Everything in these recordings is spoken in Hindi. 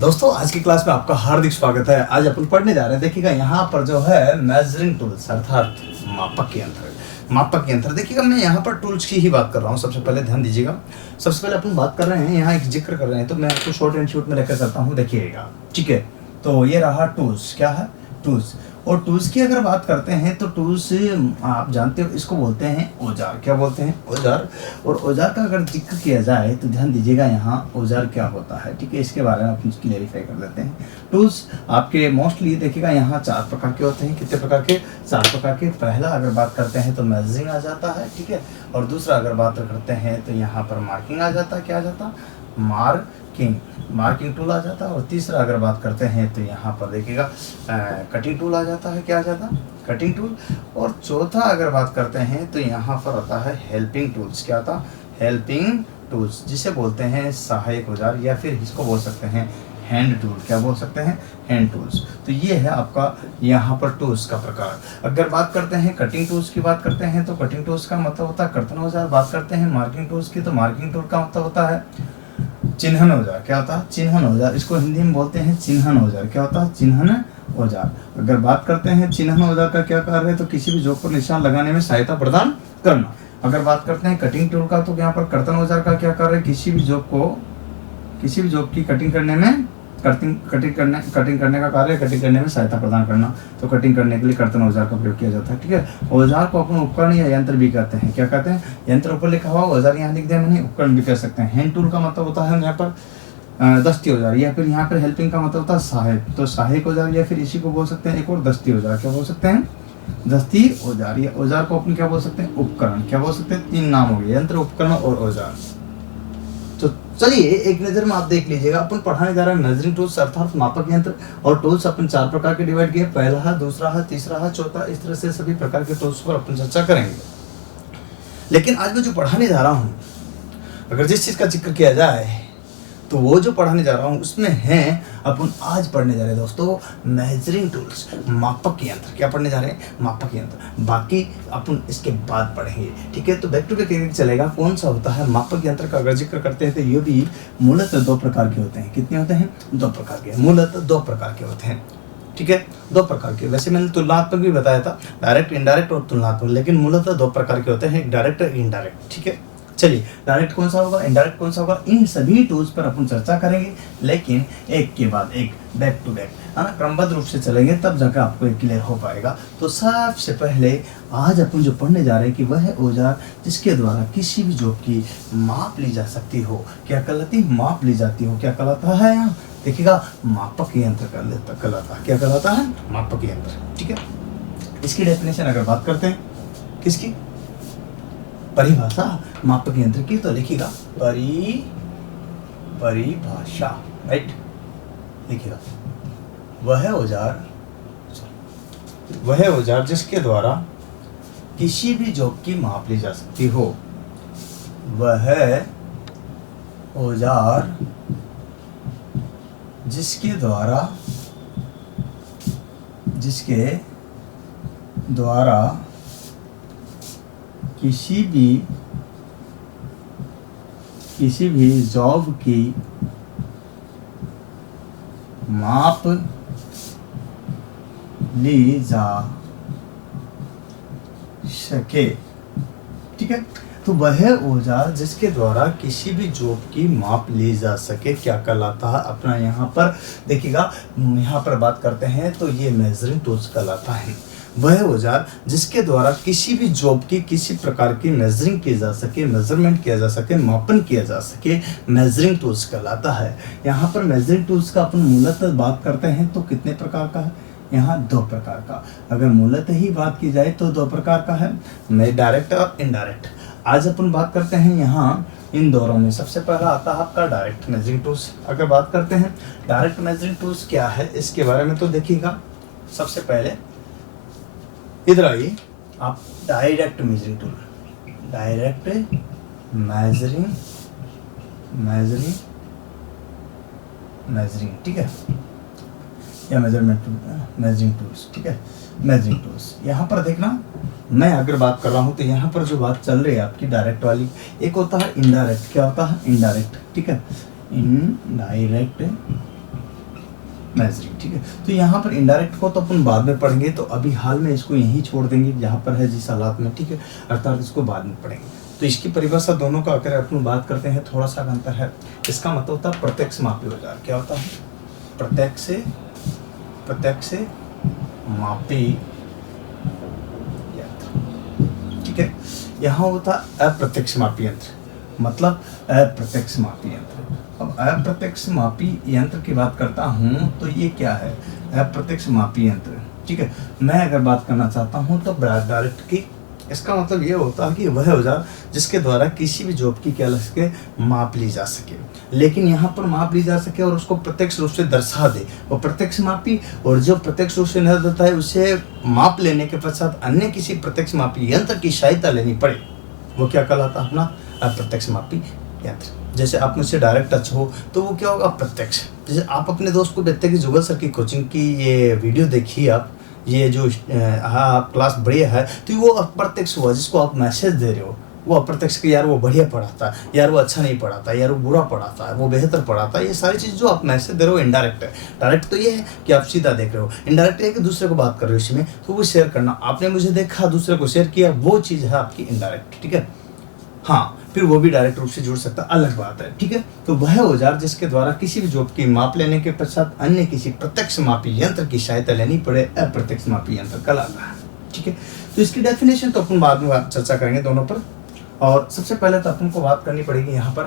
दोस्तों आज की क्लास में आपका हार्दिक स्वागत है। आज अपन पढ़ने जा रहे हैं। देखिएगा यहाँ पर जो है मेजरिंग टूल्स अर्थात मापक यंत्र देखिएगा, मैं यहाँ पर टूल्स की ही बात कर रहा हूँ। सबसे पहले ध्यान दीजिएगा, सबसे पहले अपन बात कर रहे हैं, यहाँ एक जिक्र कर रहे हैं, तो मैं आपको शॉर्ट एंड शॉर्ट में लेकर चलता हूँ। देखिएगा, ठीक है, तो ये रहा टूल्स। क्या है? टूल्स। और टूल्स की अगर बात करते हैं तो टूल्स आप जानते हो, इसको बोलते हैं औजार। क्या बोलते हैं? औजार। और औजार का अगर जिक्र किया जाए तो ध्यान दीजिएगा, यहाँ औजार क्या होता है, ठीक है, इसके बारे में अपन क्लेरिफाई कर देते हैं। टूल्स आपके मोस्टली देखिएगा यहाँ 4 प्रकार के होते हैं। कितने प्रकार के? 4 प्रकार के। पहला अगर बात करते हैं तो मेजरिंग आ जाता है, ठीक है, और दूसरा अगर बात करते हैं तो यहाँ पर मार्किंग आ जाता है। क्या आ जाता? मार्किंग टूल आ जाता है। और तीसरा अगर बात करते हैं तो यहाँ पर देखिएगा कटिंग टूल आ जाता है। क्या आ जाता? Cutting tool. और चौथा अगर बात करते हैं तो यहाँ पर आता है हेल्पिंग टूल्स। क्या आता? हेल्पिंग टूल्स, जिसे बोलते हैं सहायक औजार, या फिर इसको बोल सकते हैं हैंड टूल। क्या बोल सकते हैं? Hand tools. तो ये है आपका यहाँ पर टूल्स का प्रकार। अगर बात करते हैं कटिंग टूल्स की बात करते हैं तो कटिंग टूल्स का मतलब होता है कर्तन औजार। बात करते हैं मार्किंग टूल्स की तो मार्किंग टूल का मतलब होता है चिन्हन औजार। क्या होता है? चिन्हन औजार। इसको हिंदी में बोलते हैं चिन्हन औजार। क्या होता है? चिन्हन औजार। अगर बात करते हैं चिन्हन औजार का क्या कार्य है, तो किसी भी जोक पर निशान लगाने में सहायता प्रदान करना। अगर बात करते हैं कटिंग टूल का तो यहाँ पर कर्तन औजार का क्या कार्य है? किसी भी जोक की कटिंग करने में कटिंग करने का कार्य, कटिंग करने में सहायता प्रदान करना। तो कटिंग करने के लिए कर्तन औजार का प्रयोग किया जाता है, ठीक है। औजार को अपन उपकरण या यंत्र भी कहते हैं। क्या कहते हैं? यंत्र ऊपर लिखा हुआ, औजार यहाँ लिख दिया मैंने, उपकरण भी कह सकते हैं। हैंड टूल का मतलब होता है यहाँ पर दस्ती औजार, या फिर यहाँ पर हेल्पिंग का मतलब होता है सहायक। तो सहायक औजार या फिर इसी को बोल सकते हैं एक और दस्ती औजार। क्या बोल सकते हैं? दस्ती औजार। या औजार को अपन क्या बोल सकते हैं? उपकरण। क्या बोल सकते हैं? 3 नाम हो गए, यंत्र, उपकरण और औजार। तो चलिए एक नजर में आप देख लीजिएगा, अपन पढ़ाने जा रहे हैं मेजरिंग टूल्स अर्थात मापक यंत्र। और टूल्स अपन 4 प्रकार के डिवाइड किए, पहला है, दूसरा है, तीसरा है, चौथा। इस तरह से सभी प्रकार के टूल्स पर अपन चर्चा करेंगे। लेकिन आज मैं जो पढ़ाने जा रहा हूँ, अगर जिस चीज का जिक्र किया जाए तो वो जो पढ़ाने जा रहा हूँ उसमें है, अपन आज पढ़ने जा रहे हैं दोस्तों मेजरिंग टूल्स, मापक यंत्र। क्या पढ़ने जा रहे हैं? मापक यंत्र। बाकी अपन इसके बाद पढ़ेंगे, ठीक है। तो बैक टू बैक चलेगा। कौन सा होता है मापक यंत्र का अगर जिक्र करते हैं तो ये भी मूलतः 2 प्रकार के होते हैं। कितने होते हैं? 2 प्रकार के, मूलतः 2 प्रकार के होते हैं, ठीक है, 2 प्रकार के। वैसे मैंने तुलनात्मक भी बताया था, डायरेक्ट, इनडायरेक्ट और तुलनात्मक, लेकिन मूलतः 2 प्रकार के होते हैं, एक डायरेक्ट और इनडायरेक्ट, ठीक है। चलिए, डायरेक्ट कौन सा होगा, इनडायरेक्ट कौन सा होगा, इन सभी टूल्स पर अपन चर्चा करेंगे, लेकिन एक के बाद एक, बैक टू बैक, है ना, क्रमबद्ध रूप से चलेंगे, तब जाकर आपको एक क्लियर हो पाएगा। तो सबसे पहले आज अपन जो पढ़ने जा रहे हैं कि वह है औजार जिसके द्वारा किसी भी जॉब की माप ली जा सकती हो। क्या कहलाती? माप ली जाती हो। क्या कहलाता है? यहाँ देखिएगा, मापक यंत्र कहलाता है। क्या कहलाता है? मापक यंत्र, ठीक है। इसकी डेफिनेशन अगर बात करते हैं, किसकी? परिभाषा मापक यंत्र की, तो लिखिएगा परिभाषा, राइट। लिखिएगा, वह औजार जिसके द्वारा किसी भी जॉब की माप ली जा सकती हो। वह औजार जिसके द्वारा किसी भी जॉब की माप ली जा सके, ठीक है। तो वह औजार जिसके द्वारा किसी भी जॉब की माप ली जा सके क्या कहलाता है? अपना यहाँ पर देखिएगा, यहाँ पर बात करते हैं तो ये मेजरिंग टूल्स कहलाता है। वह औजार जिसके द्वारा किसी भी जॉब की किसी प्रकार की मेजरिंग की जा सके, मेजरमेंट किया जा सके, मापन किया जा सके, मेजरिंग टूल्स कहलाता है। यहाँ पर मेजरिंग टूल्स का अपन मूलतः बात करते हैं तो कितने प्रकार का है? यहाँ 2 प्रकार का। अगर मूलतः ही बात की जाए तो 2 प्रकार का है, डायरेक्ट और इनडायरेक्ट। आज अपन बात करते हैं यहाँ इन दोनों में। सबसे पहला आता है आपका डायरेक्ट मेजरिंग टूल्स। अगर बात करते हैं डायरेक्ट मेजरिंग टूल्स क्या है, इसके बारे में तो देखिएगा, सबसे पहले इधर आइए आप, direct measuring tool, direct measuring, ठीक है, या मेजरिंग टूल्स, ठीक है, मेजरिंग टूल्स। यहाँ पर देखना, मैं अगर बात कर रहा हूँ तो यहाँ पर जो बात चल रही है आपकी डायरेक्ट वाली, एक होता है इनडायरेक्ट। क्या होता है? इनडायरेक्ट, ठीक है, इनडायरेक्ट मेजरिंग, ठीक है। तो यहाँ पर इनडायरेक्ट को तो अपन बाद में पढ़ेंगे, तो अभी हाल में इसको यहीं छोड़ देंगे जहाँ पर है जिस हालात में, ठीक है, अर्थात इसको बाद में पढ़ेंगे। तो इसकी परिभाषा दोनों का अगर अपन बात करते हैं थोड़ा सा अंतर है। इसका मतलब होता है प्रत्यक्ष मापी औजार। क्या होता है? प्रत्यक्ष मापी यंत्र, ठीक है। यहाँ होता अप्रत्यक्ष मापी यंत्र, मतलब अप्रत्यक्ष मापी यंत्र। अब अप्रत्यक्ष मापी यंत्र की बात करता हूँ तो ये क्या है? अप्रत्यक्ष मापी यंत्र, ठीक है। मैं अगर बात करना चाहता हूँ तो डायरेक्ट की, इसका मतलब ये होता है कि वह औजार जिसके द्वारा किसी भी जॉब की क्या लग सके, माप ली जा सके। लेकिन यहाँ पर माप ली जा सके और उसको प्रत्यक्ष रूप से दर्शा दे, वो प्रत्यक्ष मापी। और जो प्रत्यक्ष रूप से नहीं देता है उसे माप लेने के पश्चात अन्य किसी प्रत्यक्ष मापी यंत्र की सहायता लेनी पड़े, वो क्या कहलाता है? अपना अप्रत्यक्ष मापी यंत्र। जैसे आप मुझसे डायरेक्ट टच हो तो वो क्या होगा? प्रत्यक्ष। जैसे आप अपने दोस्त को देखते हैं कि जुगल सर की कोचिंग की ये वीडियो देखिए आप, ये जो आप क्लास बढ़िया है, तो वो अप्रत्यक्ष हुआ। जिसको आप मैसेज दे रहे हो वो अप्रत्यक्ष कि यार वो बढ़िया पढ़ाता है, यार वो अच्छा नहीं पढ़ाता, यार वो बुरा पढ़ाता है, वो बेहतर पढ़ाता है। ये सारी चीज़ जो आप मैसेज दे रहे हो इनडायरेक्ट है। डायरेक्ट तो ये है कि आप सीधा देख रहे हो, इनडायरेक्ट है कि दूसरे को बात कर रहे हो इसमें, तो वो शेयर करना। आपने मुझे देखा, दूसरे को शेयर किया, वो चीज़ है आपकी इनडायरेक्ट, ठीक है। हाँ, फिर वो भी डायरेक्ट रूप से जुड़ सकता, अलग बात है, ठीक है। तो वह औजार जिसके द्वारा किसी भी जॉब की माप लेने के पश्चात अन्य किसी प्रत्यक्ष मापी यंत्र की सहायता लेनी पड़े, अप्रत्यक्ष मापी यंत्र कहलाता है, ठीक है। तो इसकी डेफिनेशन तो अपन बाद में चर्चा करेंगे दोनों पर। और सबसे पहले तो अपन को बात करनी पड़ेगी यहाँ पर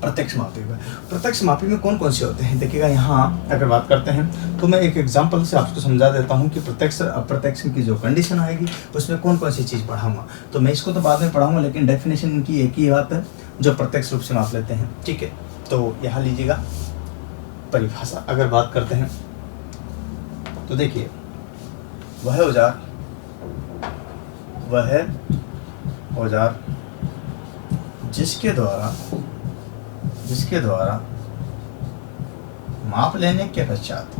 प्रत्यक्ष मापी में। प्रत्यक्ष मापी में कौन कौन से होते हैं देखिएगा। यहाँ अगर बात करते हैं तो मैं एक एग्जांपल से आपको समझा देता हूँ कि प्रत्यक्ष अप्रत्यक्ष की जो कंडीशन आएगी उसमें कौन कौन सी चीज़ पढ़ाऊंगा। तो मैं इसको तो बाद में पढ़ाऊंगा, लेकिन डेफिनेशन इनकी एक ही बात है, जो प्रत्यक्ष रूप से माप लेते हैं, ठीक है। तो यहाँ लीजिएगा परिभाषा। अगर बात करते हैं तो देखिए, वह औजार जिसके द्वारा माप लेने के पश्चात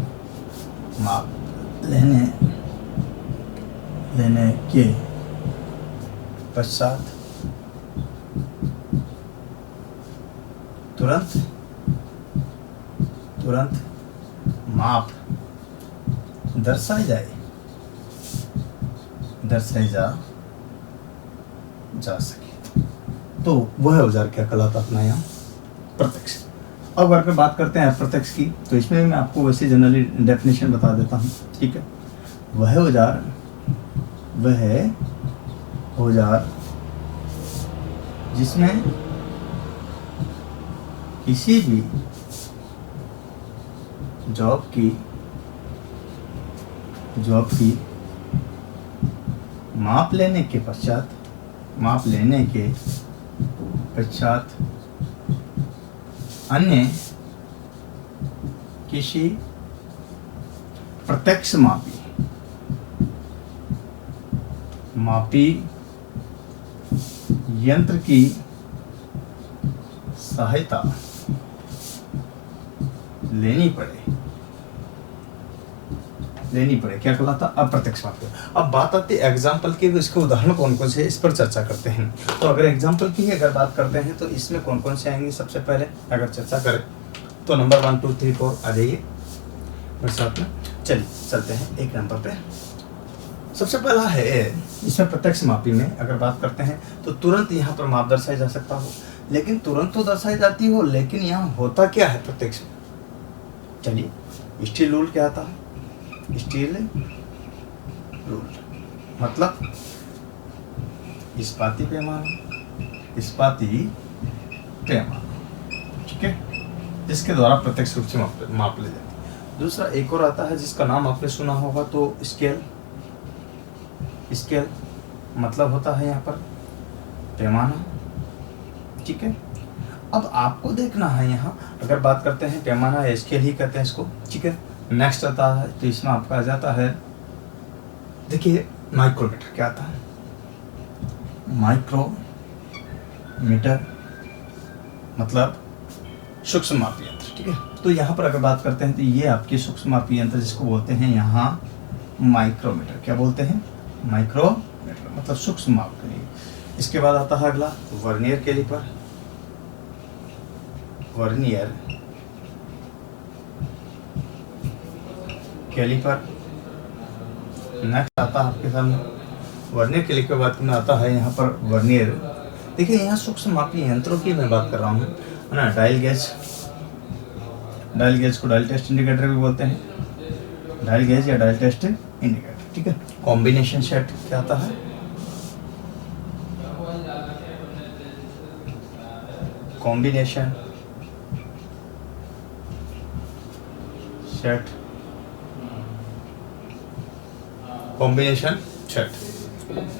तुरंत माप दर्शाई जा सके, तो वह औजार क्या कहलाता अपना यहाँ? प्रत्यक्ष। अब अगर बात करते हैं अप्रत्यक्ष की, तो इसमें मैं आपको वैसे जनरली डेफिनेशन बता देता हूँ, ठीक है। वह औजार जिसमें किसी भी जॉब की माप लेने के पश्चात अन्य किसी प्रत्यक्ष मापी यंत्र की सहायता लेनी पड़े क्या कहलाता? अप्रत्यक्ष मापी। अब बात आती है एग्जाम्पल की, तो इसके उदाहरण कौन कौन से, इस पर चर्चा करते हैं। तो अगर एग्जाम्पल की अगर बात करते हैं तो इसमें कौन कौन से आएंगे, सबसे पहले अगर चर्चा करें तो नंबर 1 2 3 4 आ जाइए मेरे साथ में। चलिए चलते हैं एक नंबर पे। सबसे पहला है इसमें प्रत्यक्ष मापी में अगर बात करते हैं तो तुरंत यहाँ पर माप दर्शाई जा सकता हो, लेकिन तुरंत तो दर्शाई जाती हो, लेकिन यहाँ होता क्या है प्रत्यक्ष में? चलिए, स्टील रूल क्या आता है? स्टील रूल मतलब इस्पाती पैमाना, ठीक है, जिसके द्वारा प्रत्यक्ष रूप से माप ले जाती है। दूसरा एक और आता है जिसका नाम आपने सुना होगा, तो स्केल मतलब होता है यहाँ पर पैमाना, ठीक है। अब आपको देखना है यहाँ अगर बात करते हैं पैमाना या स्केल ही कहते हैं इसको, ठीक है। नेक्स्ट आता है तो इसमें आपका आ जाता है, देखिए माइक्रोमीटर क्या आता है? माइक्रोमीटर मतलब सूक्ष्म मापी यंत्र, ठीक है। तो यहाँ पर अगर बात करते हैं तो ये आपके सूक्ष्म मापी यंत्र जिसको बोलते हैं यहाँ माइक्रोमीटर। क्या बोलते हैं? माइक्रोमीटर मतलब सूक्ष्म माप के लिए। इसके बाद आता है अगला वर्नियर कैलिपर। कैलिपर। नेक्स्ट आता है आपके सामने वर्नियर कैलिपर के बाद में आता है यहाँ पर वर्नियर। देखिए यहाँ सूक्ष्म मापी यंत्रों की मैं बात कर रहा हूँ, है ना। डायल गेज, डायल गेज को डायल टेस्ट इंडिकेटर भी बोलते हैं, डायल गेज या डायल टेस्ट इंडिकेटर, ठीक है। कॉम्बिनेशन सेट क्या आता है, combination set, combination set.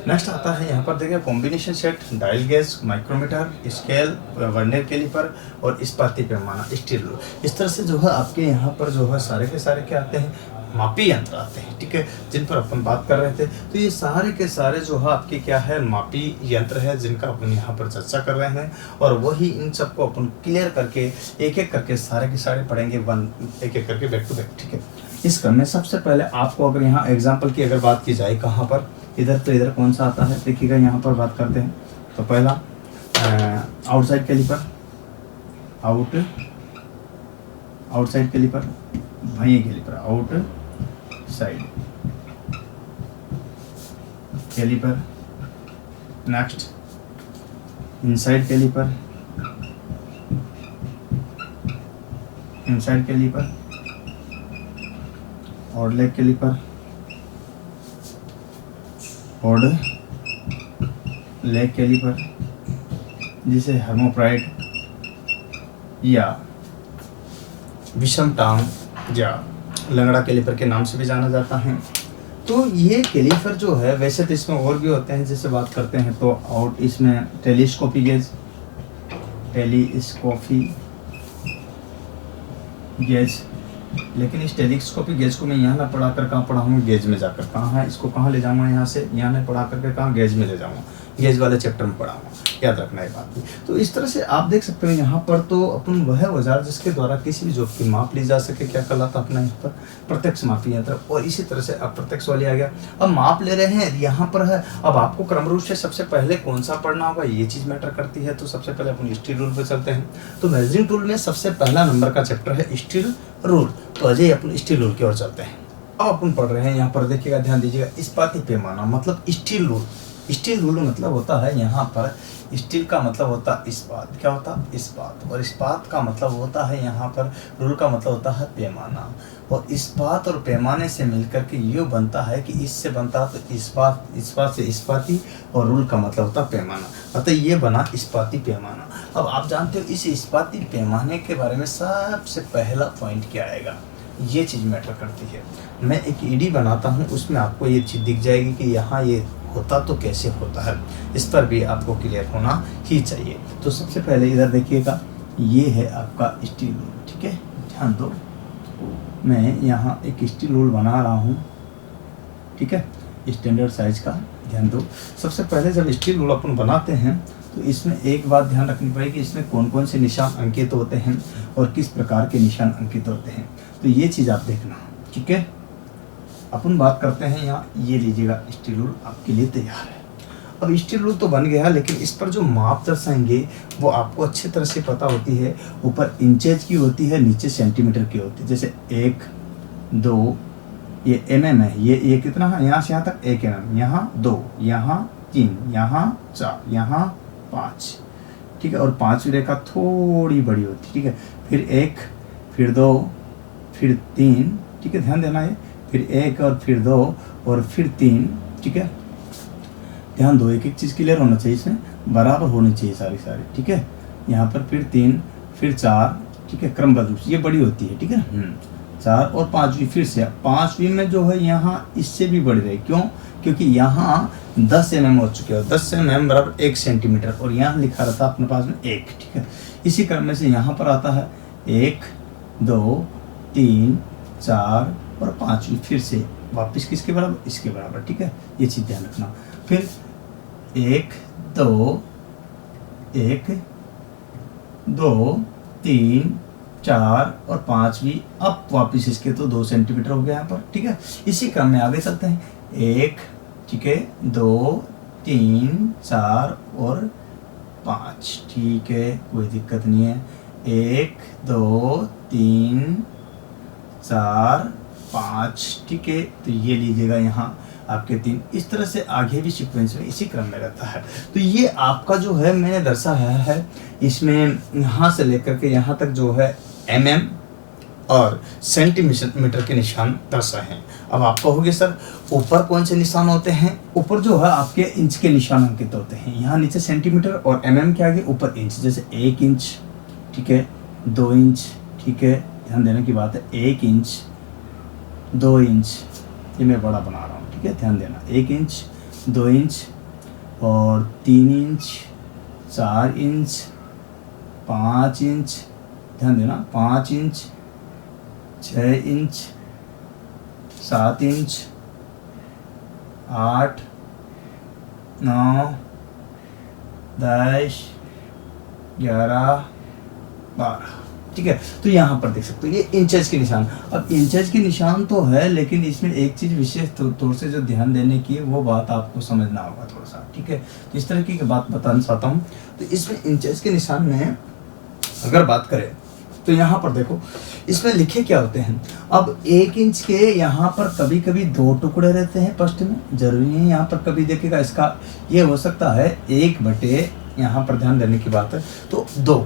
Next आता है यहाँ पर देखिए combination set, dial gauge, micrometer, scale, vernier calliper और इस्पाती पैमाना, स्टील रूल। इस तरह से जो है आपके यहाँ पर जो है सारे के सारे क्या आते हैं, मापी यंत्र आते हैं, ठीक है, जिन पर अपन बात कर रहे थे। तो ये सारे के सारे जो है आपके क्या है, मापी यंत्र है जिनका अपन यहाँ पर चर्चा कर रहे हैं। और वही इन सबको अपन क्लियर करके एक एक करके सारे के सारे पढ़ेंगे, एक एक करके बैक टू बैक, ठीक है। इस क्रम में सबसे पहले आपको अगर यहाँ एग्जाम्पल की अगर बात की जाए कहाँ पर, इधर तो इधर कौन सा आता है देखिएगा, यहाँ पर बात करते हैं। तो पहला आउटसाइड कैलिपर, आउटसाइड कैलिपर, भैया calliper, outside calliper. Next inside calliper, inside calliper, odd leg calliper, odd leg calliper, जिसे हेर्मोप्राइड या विषम टांग या लंगड़ा कैलिपर के नाम से भी जाना जाता है। तो ये कैलिपर जो है, वैसे तो इसमें और भी होते हैं, जैसे बात करते हैं तो आउट इसमें टेलीस्कोपी गेज, टेलीस्कोपी गेज, लेकिन इस टेलीस्कोपी गेज को मैं यहाँ ना पढ़ा कर कहाँ पढ़ाऊँगा, गेज में जाकर। कहाँ है, इसको कहाँ ले जाऊँगा, यहाँ से यहाँ नहीं पढ़ा करके कहाँ, गेज में ले जाऊँगा, गेज वाले चैप्टर में पढ़ाऊँगा, याद रखना ये बात भी। तो इस तरह से आप देख सकते हो यहाँ पर तो अपन वह औजार जिसके द्वारा किसी भी जॉब की माप ली जा सके, क्या कहलाता अपना यहाँ पर, प्रत्यक्ष मापी यंत्र। और इसी तरह से अप्रत्यक्ष वाली आ गया। अब माप ले रहे हैं यहाँ पर है, अब आपको क्रम रूप से सबसे पहले कौन सा पढ़ना होगा, ये चीज़ मैटर करती है। तो सबसे पहले अपन स्टील रूल पर चलते हैं। तो मेजरिंग टूल में सबसे पहला नंबर का चैप्टर है स्टील रूल। तो अजय अपन स्टील रूल की ओर चलते हैं। अब अपन पढ़ रहे हैं यहाँ पर, देखिएगा ध्यान दीजिएगा, इस्पाती पैमाना मतलब स्टील रूल। स्टील रूल मतलब होता है यहाँ पर, स्टील का मतलब होता है इस्पात, क्या होता है, इस्पात। और इस्पात का मतलब होता है यहाँ पर, रूल का मतलब होता है पैमाना। और इस्पात और पैमाने से मिलकर के ये बनता है कि इससे बनता है तो इस्पात, इस्पात से इस्पाती, और रूल का मतलब होता है पैमाना, अतः ये बना इस्पाती पैमाना। अब आप जानते हो इस इस्पाती पैमाने के बारे में सबसे पहला पॉइंट क्या आएगा, ये चीज़ मैटर करती है। मैं एक ईडी बनाता हूँ, उसमें आपको ये चीज़ दिख जाएगी कि यहाँ ये होता तो कैसे होता है, इस पर भी आपको क्लियर होना ही चाहिए। तो सबसे पहले इधर देखिएगा, ये है आपका स्टील रूल, ठीक है, ध्यान दो। मैं यहाँ एक स्टील रूल बना रहा हूँ, ठीक है, स्टैंडर्ड साइज का, ध्यान दो। सबसे पहले जब स्टील रूल अपन बनाते हैं तो इसमें एक बात ध्यान रखनी पड़ेगी, इसमें कौन कौन से निशान अंकित होते हैं और किस प्रकार के निशान अंकित होते हैं। तो ये चीज़ आप देखना, ठीक है। अपन बात करते हैं यहाँ, ये लीजिएगा स्टील रूल आपके लिए तैयार है। अब स्टील रूल तो बन गया, लेकिन इस पर जो माप दर्शाएंगे वो आपको अच्छी तरह से पता होती है। ऊपर इंचेज की होती है, नीचे सेंटीमीटर की होती है। जैसे 1, 2, ये mm है, ये कितना है, यहाँ से यहाँ तक 1 mm, यहाँ 2, यहाँ 3, यहाँ 4, यहाँ 5, ठीक है। और 5वीं रेखा थोड़ी बड़ी होती है, ठीक है। फिर 1, फिर 2, फिर 3, ठीक है, ध्यान देना है। फिर 1 और फिर 2 और फिर 3, ठीक है, ध्यान दो, एक एक चीज़ क्लियर होना चाहिए, इसमें बराबर होनी चाहिए सारी, ठीक है। यहाँ पर फिर 3, फिर 4, ठीक है, क्रमबद्ध रूप से ये बड़ी होती है, ठीक है। 4 और 5वीं, फिर से 5वीं में जो है यहाँ इससे भी बढ़ रही, क्यों, क्योंकि यहाँ 10 mm हो चुके हो, 10 mm बराबर 1 सेंटीमीटर, और यहाँ लिखा रहता है अपने पास में 1, ठीक है। इसी क्रम में से यहाँ पर आता है 1, 2, 3, 4 और 5वीं फिर से वापस किसके बराबर, इसके बराबर, ठीक है। ये चीज़ ध्यान रखना। फिर 1, 2, 3, 4 और 5वीं, अब वापस इसके तो 2 सेंटीमीटर हो गया यहाँ पर, ठीक है। इसी क्रम में आगे चलते हैं, 1, ठीक है, 2, 3, 4 और 5, ठीक है, कोई दिक्कत नहीं है। 1, 2, 3, 4 5, ठीक है। तो ये लीजिएगा यहाँ आपके 3, इस तरह से आगे भी सीक्वेंस में इसी क्रम में रहता है। तो ये आपका जो है मैंने दर्शाया है, इसमें यहाँ से लेकर के यहाँ तक जो है mm और सेंटीमीटर के निशान दर्शाए हैं। अब आप कहोगे सर ऊपर कौन से निशान होते हैं? ऊपर जो है आपके इंच के निशान अंकित होते हैं, यहाँ नीचे सेंटीमीटर और mm के आगे ऊपर इंच, जैसे 1 इंच, ठीक है, 2 इंच, ठीक है, ध्यान देने की बात है, 1 इंच, 2 इंच, ये मैं बड़ा बना रहा हूँ, ठीक है, ध्यान देना, 1 इंच, 2 इंच और 3 इंच, 4 इंच, 5 इंच, ध्यान देना, 5 इंच, 6 इंच, 7 इंच, 8, 9, 10, 11, 12, ठीक है। तो यहाँ पर देख सकते हो ये इंचेस के निशान। अब इंचेस के निशान तो है, लेकिन इसमें एक चीज़ विशेष तौर से जो ध्यान देने की है वो बात आपको समझना होगा थोड़ा सा, ठीक है। तो इस तरह की बात बताना चाहता हूँ। तो इसमें इंचेस के निशान में अगर बात करें तो यहाँ पर देखो इसमें लिखे क्या होते हैं। अब 1 इंच के यहाँ पर कभी कभी 2 टुकड़े रहते हैं फर्स्ट में, जरूरी नहीं है यहाँ पर कभी देखेगा इसका ये हो सकता है 1/, यहाँ पर ध्यान देने की बात है, तो 2,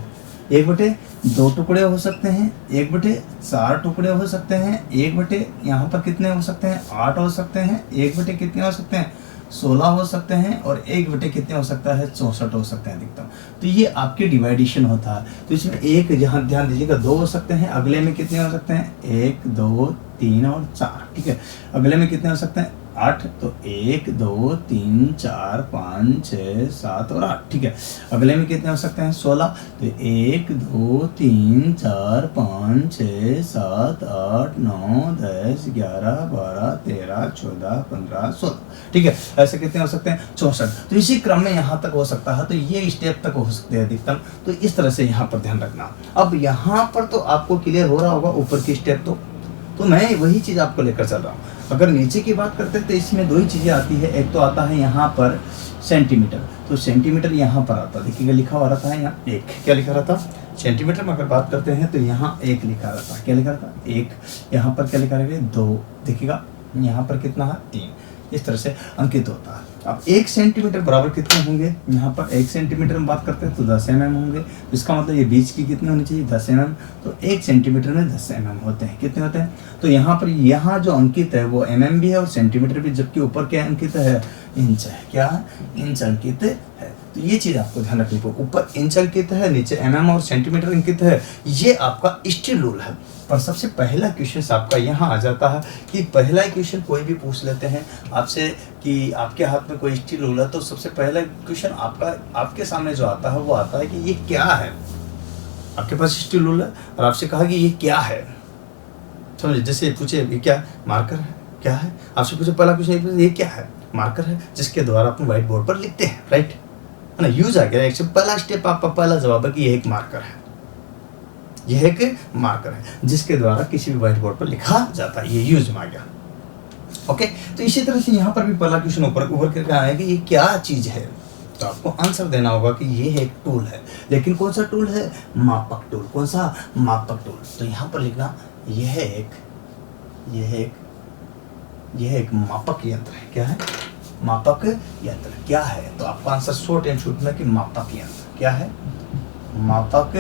1/2 टुकड़े हो सकते हैं, 1/4 टुकड़े हो सकते हैं, 1/, यहाँ पर कितने हो सकते हैं, 8 हो सकते हैं, 1/, कितने हो सकते हैं, 16 हो सकते हैं, और 1/, कितने हो सकता है, 64 हो सकते हैं अधिकतम। तो ये आपके डिवाइडेशन होता है। तो इसमें एक यहाँ ध्यान दीजिएगा 2 हो सकते हैं, अगले में कितने हो सकते हैं, 1, 2, 3 और 4, ठीक है। अगले में कितने हो सकते हैं, 8, तो 1, 2, 3, 4, 5, 6, 7 और 8, ठीक है। अगले में कितने हो सकते हैं, 16, तो 1, 2, 3, 4, 5, 6, 7, 8, 9, 10, 11, 12, 13, 14, 15, 16, ठीक है। ऐसे कितने हो सकते हैं, 64। तो इसी क्रम में यहाँ तक हो सकता है, तो ये स्टेप तक हो सकते हैं अधिकतम। तो इस तरह से यहाँ पर ध्यान रखना। अब यहाँ पर तो आपको क्लियर हो रहा होगा ऊपर की स्टेप, तो मैं वही चीज़ आपको लेकर चल रहा हूँ। अगर नीचे की बात करते हैं तो इसमें 2 ही चीज़ें आती है। एक तो आता है यहाँ पर सेंटीमीटर, तो सेंटीमीटर यहाँ पर आता है, देखिएगा लिखा हुआ रहता है यहाँ 1, क्या लिखा रहता है सेंटीमीटर में। अगर बात करते हैं तो यहाँ 1 लिखा रहता है, क्या लिखा रहता है 1, यहाँ पर क्या लिखा रहेगा 2, देखिएगा यहाँ पर कितना है 3, इस तरह से अंकित होता है। अब 1 सेंटीमीटर बराबर कितने होंगे, यहाँ पर 1 सेंटीमीटर में बात करते हैं तो 10 mm होंगे। तो इसका मतलब ये बीच की कितनी होनी चाहिए, 10 mm। तो 1 सेंटीमीटर में 10 mm होते हैं, कितने होते हैं। तो यहाँ पर यहाँ जो अंकित है वो mm भी है और सेंटीमीटर भी, जबकि ऊपर क्या अंकित है, इंच है, क्या है, इंच अंकित है। तो ये चीज़ आपको ध्यान रखनी पड़ेगी, ऊपर इंच अंकित है, नीचे mm और सेंटीमीटर अंकित है। ये आपका स्टील रूल है। पर सबसे पहला क्वेश्चन आपका यहाँ आ जाता है कि पहला क्वेश्चन कोई भी पूछ लेते हैं आपसे कि आपके हाथ में कोई स्टील रूल है, तो सबसे पहला क्वेश्चन आपके सामने जो आता है वो आता है कि ये क्या है। आपके पास स्टील रूल है और आपसे कहा कि ये क्या है, समझे। जैसे पूछे ये क्या मार्कर है, क्या है, आपसे पूछे पहला क्वेश्चन ये क्या है, मार्कर है, जिसके द्वारा अपन व्हाइट बोर्ड पर लिखते हैं, राइट है ना। यूज आ गया। एक पहला स्टेप आपका पहला जवाब है कि ये एक मार्कर है, यह एक मार्कर है जिसके द्वारा किसी भी व्हाइट बोर्ड पर लिखा जाता है, ये यूज में आ गया। ओके, तो इसी तरह से यहाँ पर भी पहला क्वेश्चन ऊपर करके आया कि ये क्या चीज है, तो आपको आंसर देना होगा कि ये एक टूल है। लेकिन कौन सा टूल है, मापक टूल। कौन सा, मापक टूल। तो यहाँ पर लिखना यह एक मापक यंत्र है। क्या है, मापक यंत्र क्या है। तो आपका आंसर शॉर्ट एंड शूट में कि मापक यंत्र क्या है, मापक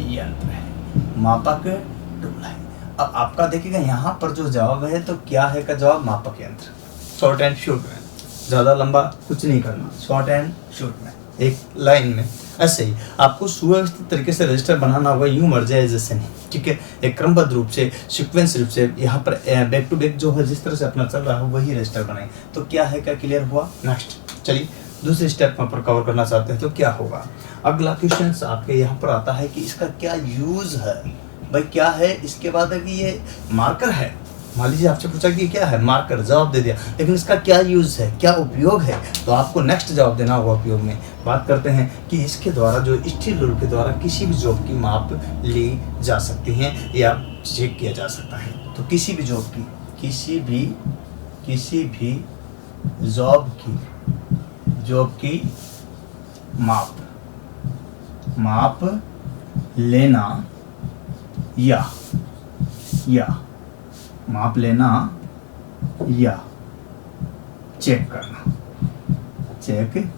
यंत्र है, मापक टूल है। अब आपका देखिएगा यहाँ पर जो जवाब है तो क्या है का जवाब मापक यंत्र, शॉर्ट एंड शूट में, ज़्यादा लंबा कुछ नहीं करना, शॉर्ट एंड शूट में एक लाइन में। ऐसे ही आपको सुव्यवस्थित तरीके से रजिस्टर बनाना होगा, यूं मर जाए जैसे नहीं, ठीक है। एक क्रमबद्ध रूप से सीक्वेंस रूप से यहाँ पर बैक टू बैक जो है जिस तरह से अपना चल रहा है वही रजिस्टर बनाए। तो क्या है, क्या क्लियर हुआ। नेक्स्ट चलिए दूसरे स्टेप पर कवर करना चाहते हैं तो क्या होगा। अगला क्वेश्चन आपके यहाँ पर आता है कि इसका क्या यूज है। भाई क्या है, इसके बाद है कि ये मार्कर है। मान लीजिए आपसे पूछा कि क्या है, मार्कर, जवाब दे दिया, लेकिन इसका क्या यूज है, क्या उपयोग है, तो आपको नेक्स्ट जवाब देना होगा उपयोग में। बात करते हैं कि इसके द्वारा जो स्टील रूल के द्वारा किसी भी जॉब की माप ली जा सकती है या चेक किया जा सकता है। तो किसी भी जॉब की जॉब की माप लेना या माप लेना या चेक करना, चेक करना,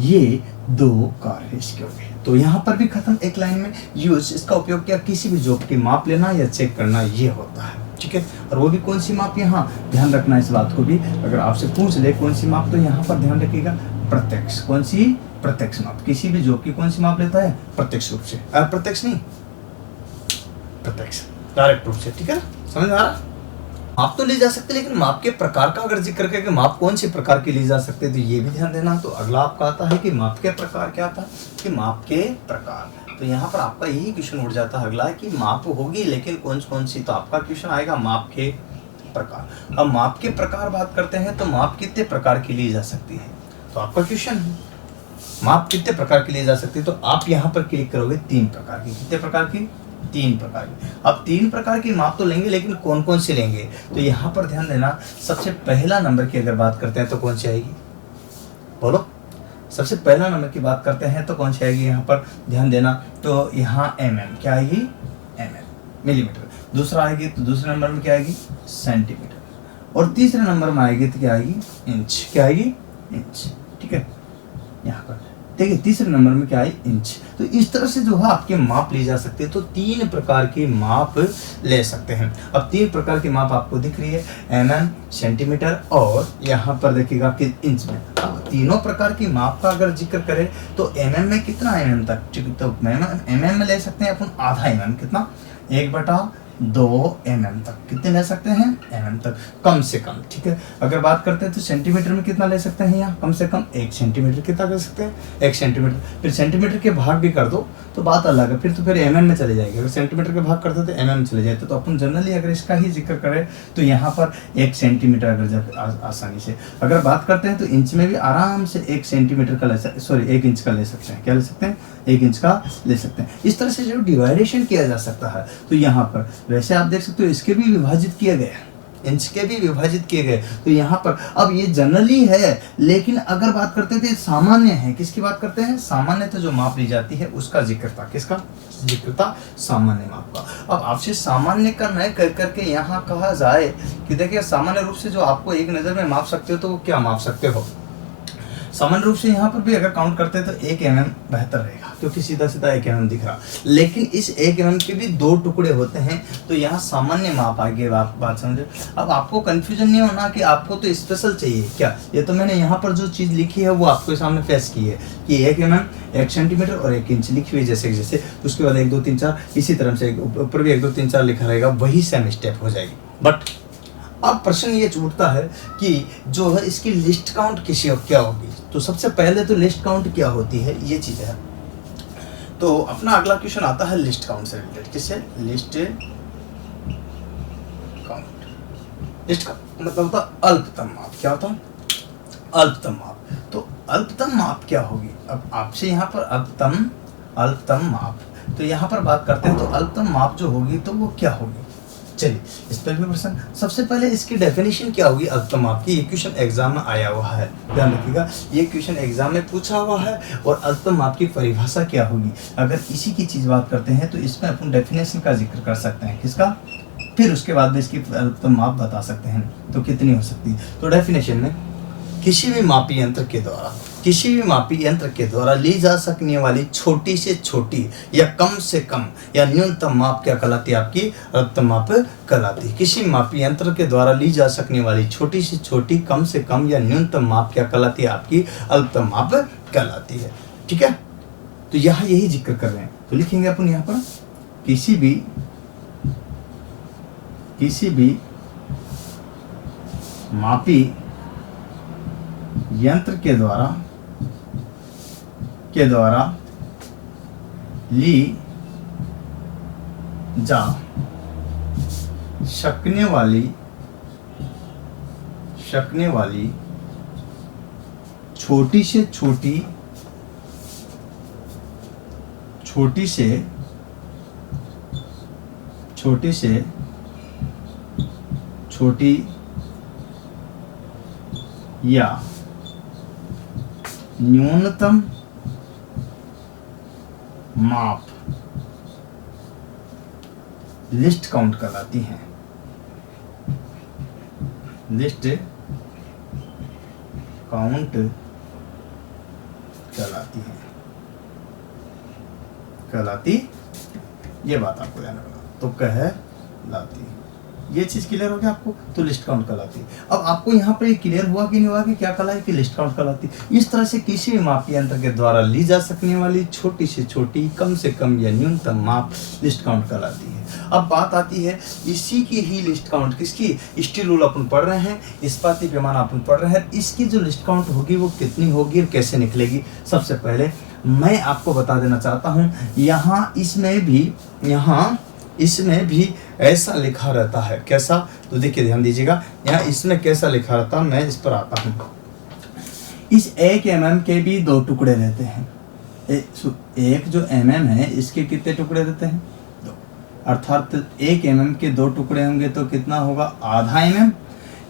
ये दो कार्य इसके हो गए। तो यहाँ पर भी खत्म, एक लाइन में यूज, इसका उपयोग क्या, किसी भी जॉब की माप लेना या चेक करना ये होता है, ठीक है। और वो भी कौन सी माप, यहाँ ध्यान रखना इस बात को भी, अगर आपसे पूछ ले कौन सी माप, तो यहाँ पर ध्यान रखिएगा प्रत्यक्ष, कौन सी, प्रत्यक्ष माप। किसी भी जॉब की कौन सी माप लेता है, प्रत्यक्ष रूप से, अप्रत्यक्ष नहीं, प्रत्यक्ष, डायरेक्ट रूप से, ठीक है ना, समझ में आ रहा। माप तो ली जा सकती है, लेकिन माप के प्रकार का अगर जिक्र करके माप कौन सी प्रकार की ली जा सकती है तो ये भी ध्यान देना। तो अगला आपका आता है कि माप के प्रकार, क्या आता है कि माप के प्रकार। तो यहाँ पर आपका यही क्वेश्चन उठ जाता है अगला कि माप होगी लेकिन कौन कौन सी, तो आपका क्वेश्चन आएगा माप के प्रकार। अब माप के प्रकार बात करते हैं तो माप कितने प्रकार की ली जा सकती है, तो आपका क्वेश्चन है माप कितने प्रकार की ली जा सकती है। तो आप यहाँ पर क्लिक करोगे 3 प्रकार की, कितने प्रकार की, 3 प्रकार की। अब 3 प्रकार की माप तो लेंगे, लेकिन कौन कौन सी लेंगे, तो यहाँ पर ध्यान देना। सबसे पहला नंबर की अगर बात करते हैं तो कौन सी आएगी, बोलो, सबसे पहला नंबर की बात करते हैं तो कौन सी आएगी, यहाँ पर ध्यान देना। तो यहाँ mm, क्या आएगी, mm मिलीमीटर। दूसरा आएगी तो दूसरे नंबर में क्या आएगी, सेंटीमीटर। और तीसरे नंबर में आएगी तो क्या आएगी, इंच, क्या आएगी, इंच, ठीक है। यहाँ पर देखिए तीसरे नंबर में क्या है, इंच। तो इस तरह से जो है आपके माप ली जा सकती है। तो 3 प्रकार की माप ले सकते हैं। अब 3 प्रकार की माप आपको दिख रही है, mm, सेंटीमीटर और यहाँ पर देखिएगा कि इंच में। अब तीनों प्रकार की माप का अगर जिक्र करें तो mm में कितना, mm तक, तो mm में ले सकते हैं अपन आधा mm, कितना, 1/2 mm तक, कितने ले सकते हैं, mm तक, कम से कम, ठीक है। अगर बात करते हैं तो सेंटीमीटर में कितना ले सकते हैं, यहाँ कम से कम 1 सेंटीमीटर, कितना कर सकते हैं, 1 सेंटीमीटर। फिर सेंटीमीटर के भाग भी कर दो तो बात अलग है, फिर तो फिर mm में चले जाएगी। अगर सेंटीमीटर के भाग करते तो mm में चले जाते। तो अपन जनरली अगर इसका ही जिक्र करें तो यहाँ पर 1 सेंटीमीटर अगर जब आसानी से अगर बात करते हैं तो इंच में भी आराम से 1 सेंटीमीटर का ले सकते, सॉरी 1 इंच का ले सकते हैं, क्या ले सकते हैं, 1 इंच का ले सकते हैं। इस तरह से जो डिवाइडेशन किया जा सकता है। तो यहाँ पर वैसे आप देख सकते हो इसके भी विभाजित किए गए, इंच के भी विभाजित किए गए। तो यहाँ पर अब ये जनरली है, लेकिन अगर बात करते थे सामान्य है, किसकी बात करते हैं, सामान्य तो जो माप ली जाती है उसका जिक्र था, किसका जिक्र था, सामान्य माप का। अब आपसे सामान्य का न कर करके यहाँ कहा जाए कि देखिए सामान्य रूप से जो आपको एक नज़र में माप सकते हो तो वो क्या माप सकते हो, सामान्य रूप से यहाँ पर भी अगर काउंट करते हैं तो 1 mm बेहतर रहेगा, क्योंकि सीधा सीधा 1 mm दिख रहा। लेकिन इस 1 mm के भी 2 टुकड़े होते हैं, तो यहाँ सामान्य माप आगे बात समझे। अब आपको कंफ्यूजन नहीं होना कि आपको तो स्पेशल चाहिए क्या, ये तो मैंने यहाँ पर जो चीज़ लिखी है वो आपके सामने फेस की है कि 1 mm, 1 सेंटीमीटर और 1 इंच लिखी हुई जैसे जैसे, उसके बाद 1 2 3 4 इसी तरह से ऊपर भी 1 2 3 4 लिखा रहेगा, वही सेम स्टेप हो जाएगी। बट अब प्रश्न ये उठता है कि जो है इसकी लिस्ट काउंट किसी क्या होगी। तो सबसे पहले तो लिस्ट काउंट क्या होती है, ये चीज़ है। तो अपना अगला क्वेश्चन आता है लिस्ट काउंट से रिलेटेड, किससे, लिस्ट काउंट। लिस्ट का मतलब होता है अल्पतम माप, क्या होता है, अल्पतम माप। तो अल्पतम माप क्या होगी, अब आपसे यहाँ पर अल्पतम माप, तो यहाँ पर बात करते हैं तो अल्पतम माप जो होगी तो वो क्या होगी। चलिए इस पर भी प्रश्न, सबसे पहले इसकी डेफिनेशन क्या होगी अल्पतम माप की। ये क्वेश्चन एग्जाम में आया हुआ है, ध्यान रखिएगा, ये क्वेश्चन एग्जाम में पूछा हुआ है। और अल्पतम माप की परिभाषा क्या होगी, अगर इसी की चीज़ बात करते हैं तो इसमें अपन डेफिनेशन का जिक्र कर सकते हैं, किसका, फिर उसके बाद में इसकी अल्पतम माप बता सकते हैं तो कितनी हो सकती है। तो डेफिनेशन में किसी भी मापी यंत्र के द्वारा ली जा सकने वाली छोटी से छोटी या कम से कम या न्यूनतम माप क्या कहलाती है, आपकी अल्पतम माप कहलाती है। किसी मापी यंत्र के द्वारा ली जा सकने वाली छोटी से छोटी, कम से कम या न्यूनतम माप क्या कहलाती है, आपकी अल्पतम माप कहलाती है, ठीक है। तो यहाँ यही जिक्र कर रहे हैं, तो लिखेंगे अपन यहाँ पर किसी भी मापी यंत्र के द्वारा ली जा सकने वाली छोटी से छोटी या न्यूनतम माप लिस्ट काउंट कहलाती हैं, लिस्ट काउंट कहलाती, ये बात आपको ध्यान रखना, तो कहलाती, ये चीज क्लियर हो गया आपको, तो लिस्ट काउंट कहलाती। अब आपको यहाँ पर ये क्लियर हुआ कि नहीं हुआ कि क्या कहलाई कि लिस्ट काउंट कहलाती। इस तरह से किसी भी मापी यंत्र के द्वारा ली जा सकने वाली छोटी से छोटी, कम से कम या न्यूनतम माप लिस्ट काउंट कहलाती है। अब बात आती है इसी की ही लिस्ट काउंट, किसकी, स्टील रूल अपन पढ़ रहे हैं, इस्पाती पैमाना अपन पढ़ रहे हैं, इसकी जो लिस्ट काउंट होगी वो कितनी होगी और कैसे निकलेगी। सबसे पहले मैं आपको बता देना चाहता हूँ, यहाँ इसमें भी ऐसा लिखा रहता है, कैसा, तो देखिए ध्यान दीजिएगा, यहाँ इसमें कैसा लिखा रहता है, मैं इस पर आता हूँ। इस 1 mm के भी 2 टुकड़े रहते हैं, एक जो mm है इसके कितने टुकड़े रहते हैं, 2, अर्थात 1 mm के 2 टुकड़े होंगे तो कितना होगा, आधा mm,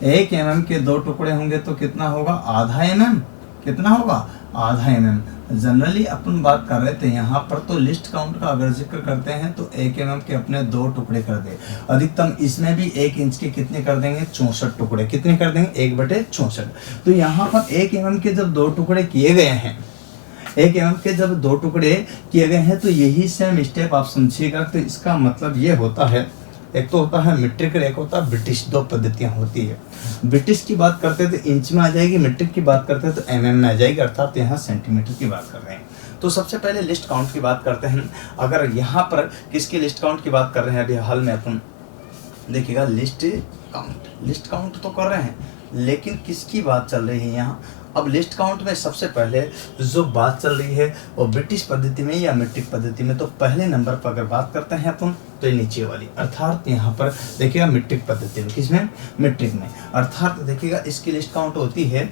1 mm के 2 टुकड़े होंगे तो कितना होगा, आधा mm, कितना होगा, आधा mm। जनरली अपन बात कर रहे थे यहाँ पर, तो लिस्ट काउंट का अगर जिक्र करते हैं तो 1 mm के अपने 2 टुकड़े कर दे, अधिकतम इसमें भी 1 इंच के कितने कर देंगे, 64 टुकड़े, कितने कर देंगे, 1/64। तो यहाँ पर 1 mm के जब 2 टुकड़े किए गए हैं, 1 mm के जब 2 टुकड़े किए गए हैं, तो यही सेम स्टेप आप समझिएगा। तो इसका मतलब ये होता है, एक तो होता है मीट्रिक और एक होता है ब्रिटिश, 2 पद्धतियां होती है। ब्रिटिश की बात करते हैं तो इंच में आ जाएगी, मीट्रिक की बात करते हैं तो mm में आ जाएगी, अर्थात यहाँ सेंटीमीटर की बात कर रहे हैं। तो सबसे पहले लिस्ट काउंट की बात करते हैं। अगर यहाँ पर किसकी लिस्ट काउंट की बात कर रहे हैं अभी हाल में अपन, देखिएगा लिस्ट काउंट तो कर रहे हैं, लेकिन किसकी बात चल रही है यहाँ। अब लिस्ट काउंट में सबसे पहले जो बात चल रही है वो ब्रिटिश पद्धति में या मीट्रिक पद्धति में, तो पहले नंबर पर अगर बात करते हैं अपन तो ये नीचे वाली, अर्थात यहाँ पर देखिएगा मीट्रिक पद्धति में, किसमें, मीट्रिक में, अर्थात देखिएगा इसकी लिस्ट काउंट होती है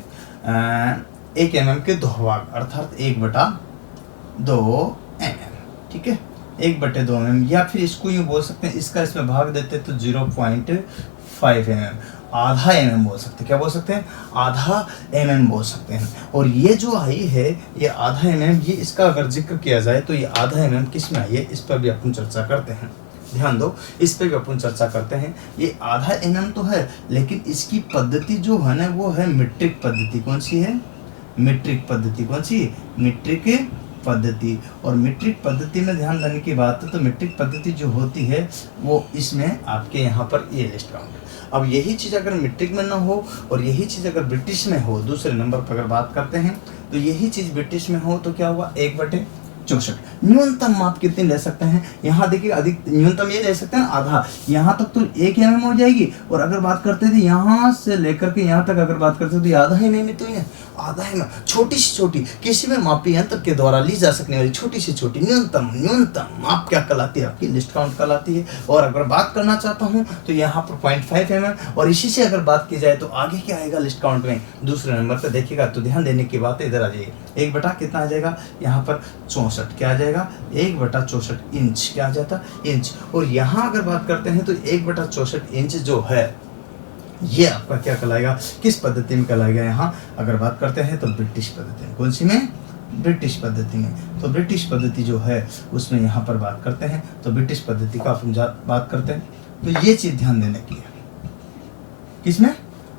1 mm के 2 भाग, अर्थात 1/2 mm, ठीक है, 1/2 mm, या फिर इसको यूँ बोल सकते हैं, इसका इसमें भाग देते तो 0.5 mm, आधा mm बोल सकते हैं, क्या बोल सकते हैं, आधा mm बोल सकते हैं। और ये जो आई है ये आधा mm, ये इसका अगर जिक्र किया जाए तो ये आधा mm किस में आई है, इस पर भी अपन चर्चा करते हैं, ध्यान दो, इस पर भी अपन चर्चा करते हैं। ये आधा mm तो है, लेकिन इसकी पद्धति जो है ना वो है मीट्रिक पद्धति। कौन सी है, मीट्रिक पद्धति, कौन सी, मीट्रिक पद्धति। और मीट्रिक पद्धति में ध्यान देने की बात है, तो मीट्रिक पद्धति जो होती है वो इसमें आपके यहाँ पर ये लिस्ट काउंट। अब यही चीज़ अगर मीट्रिक में ना हो और यही चीज़ अगर ब्रिटिश में हो, दूसरे नंबर पर अगर बात करते हैं तो यही चीज़ ब्रिटिश में हो तो क्या हुआ, 1/64। न्यूनतम माप कितनी ले सकते हैं, यहाँ देखिए अधिक न्यूनतम ये ले सकते हैं आधा, यहाँ तक तो 1 mm हो जाएगी। और अगर बात करते थे यहाँ से लेकर के यहाँ तक अगर बात करते तो आधा mm, तो ये आधा mm, छोटी से छोटी किसी में मापी यंत्र के द्वारा ली जा सकने वाली छोटी से छोटी न्यूनतम माप क्या कहलाती है, आपकी लिस्ट काउंट कहलाती है। और अगर बात करना चाहता हूँ तो यहाँ पर 0.5 mm, और इसी से अगर बात की जाए तो आगे क्या आएगा लिस्ट काउंट में, दूसरे नंबर पर देखिएगा। तो ध्यान देने की बात है, इधर आ जाइए, 1 बटा कितना आ जाएगा यहाँ पर 64, क्या आ जाएगा 1/64 इंच, क्या आ जाता इंच। और यहाँ अगर बात करते हैं तो 1/64 इंच जो है ये आपका क्या कहलाएगा, किस पद्धति में कहलाएगा। यहाँ अगर बात करते हैं तो ब्रिटिश पद्धति में, कौन सी में, ब्रिटिश पद्धति में। तो ब्रिटिश पद्धति जो है उसमें यहाँ पर बात करते हैं तो ब्रिटिश पद्धति का अपन बात करते हैं, तो ये चीज ध्यान देने की है, किसमें,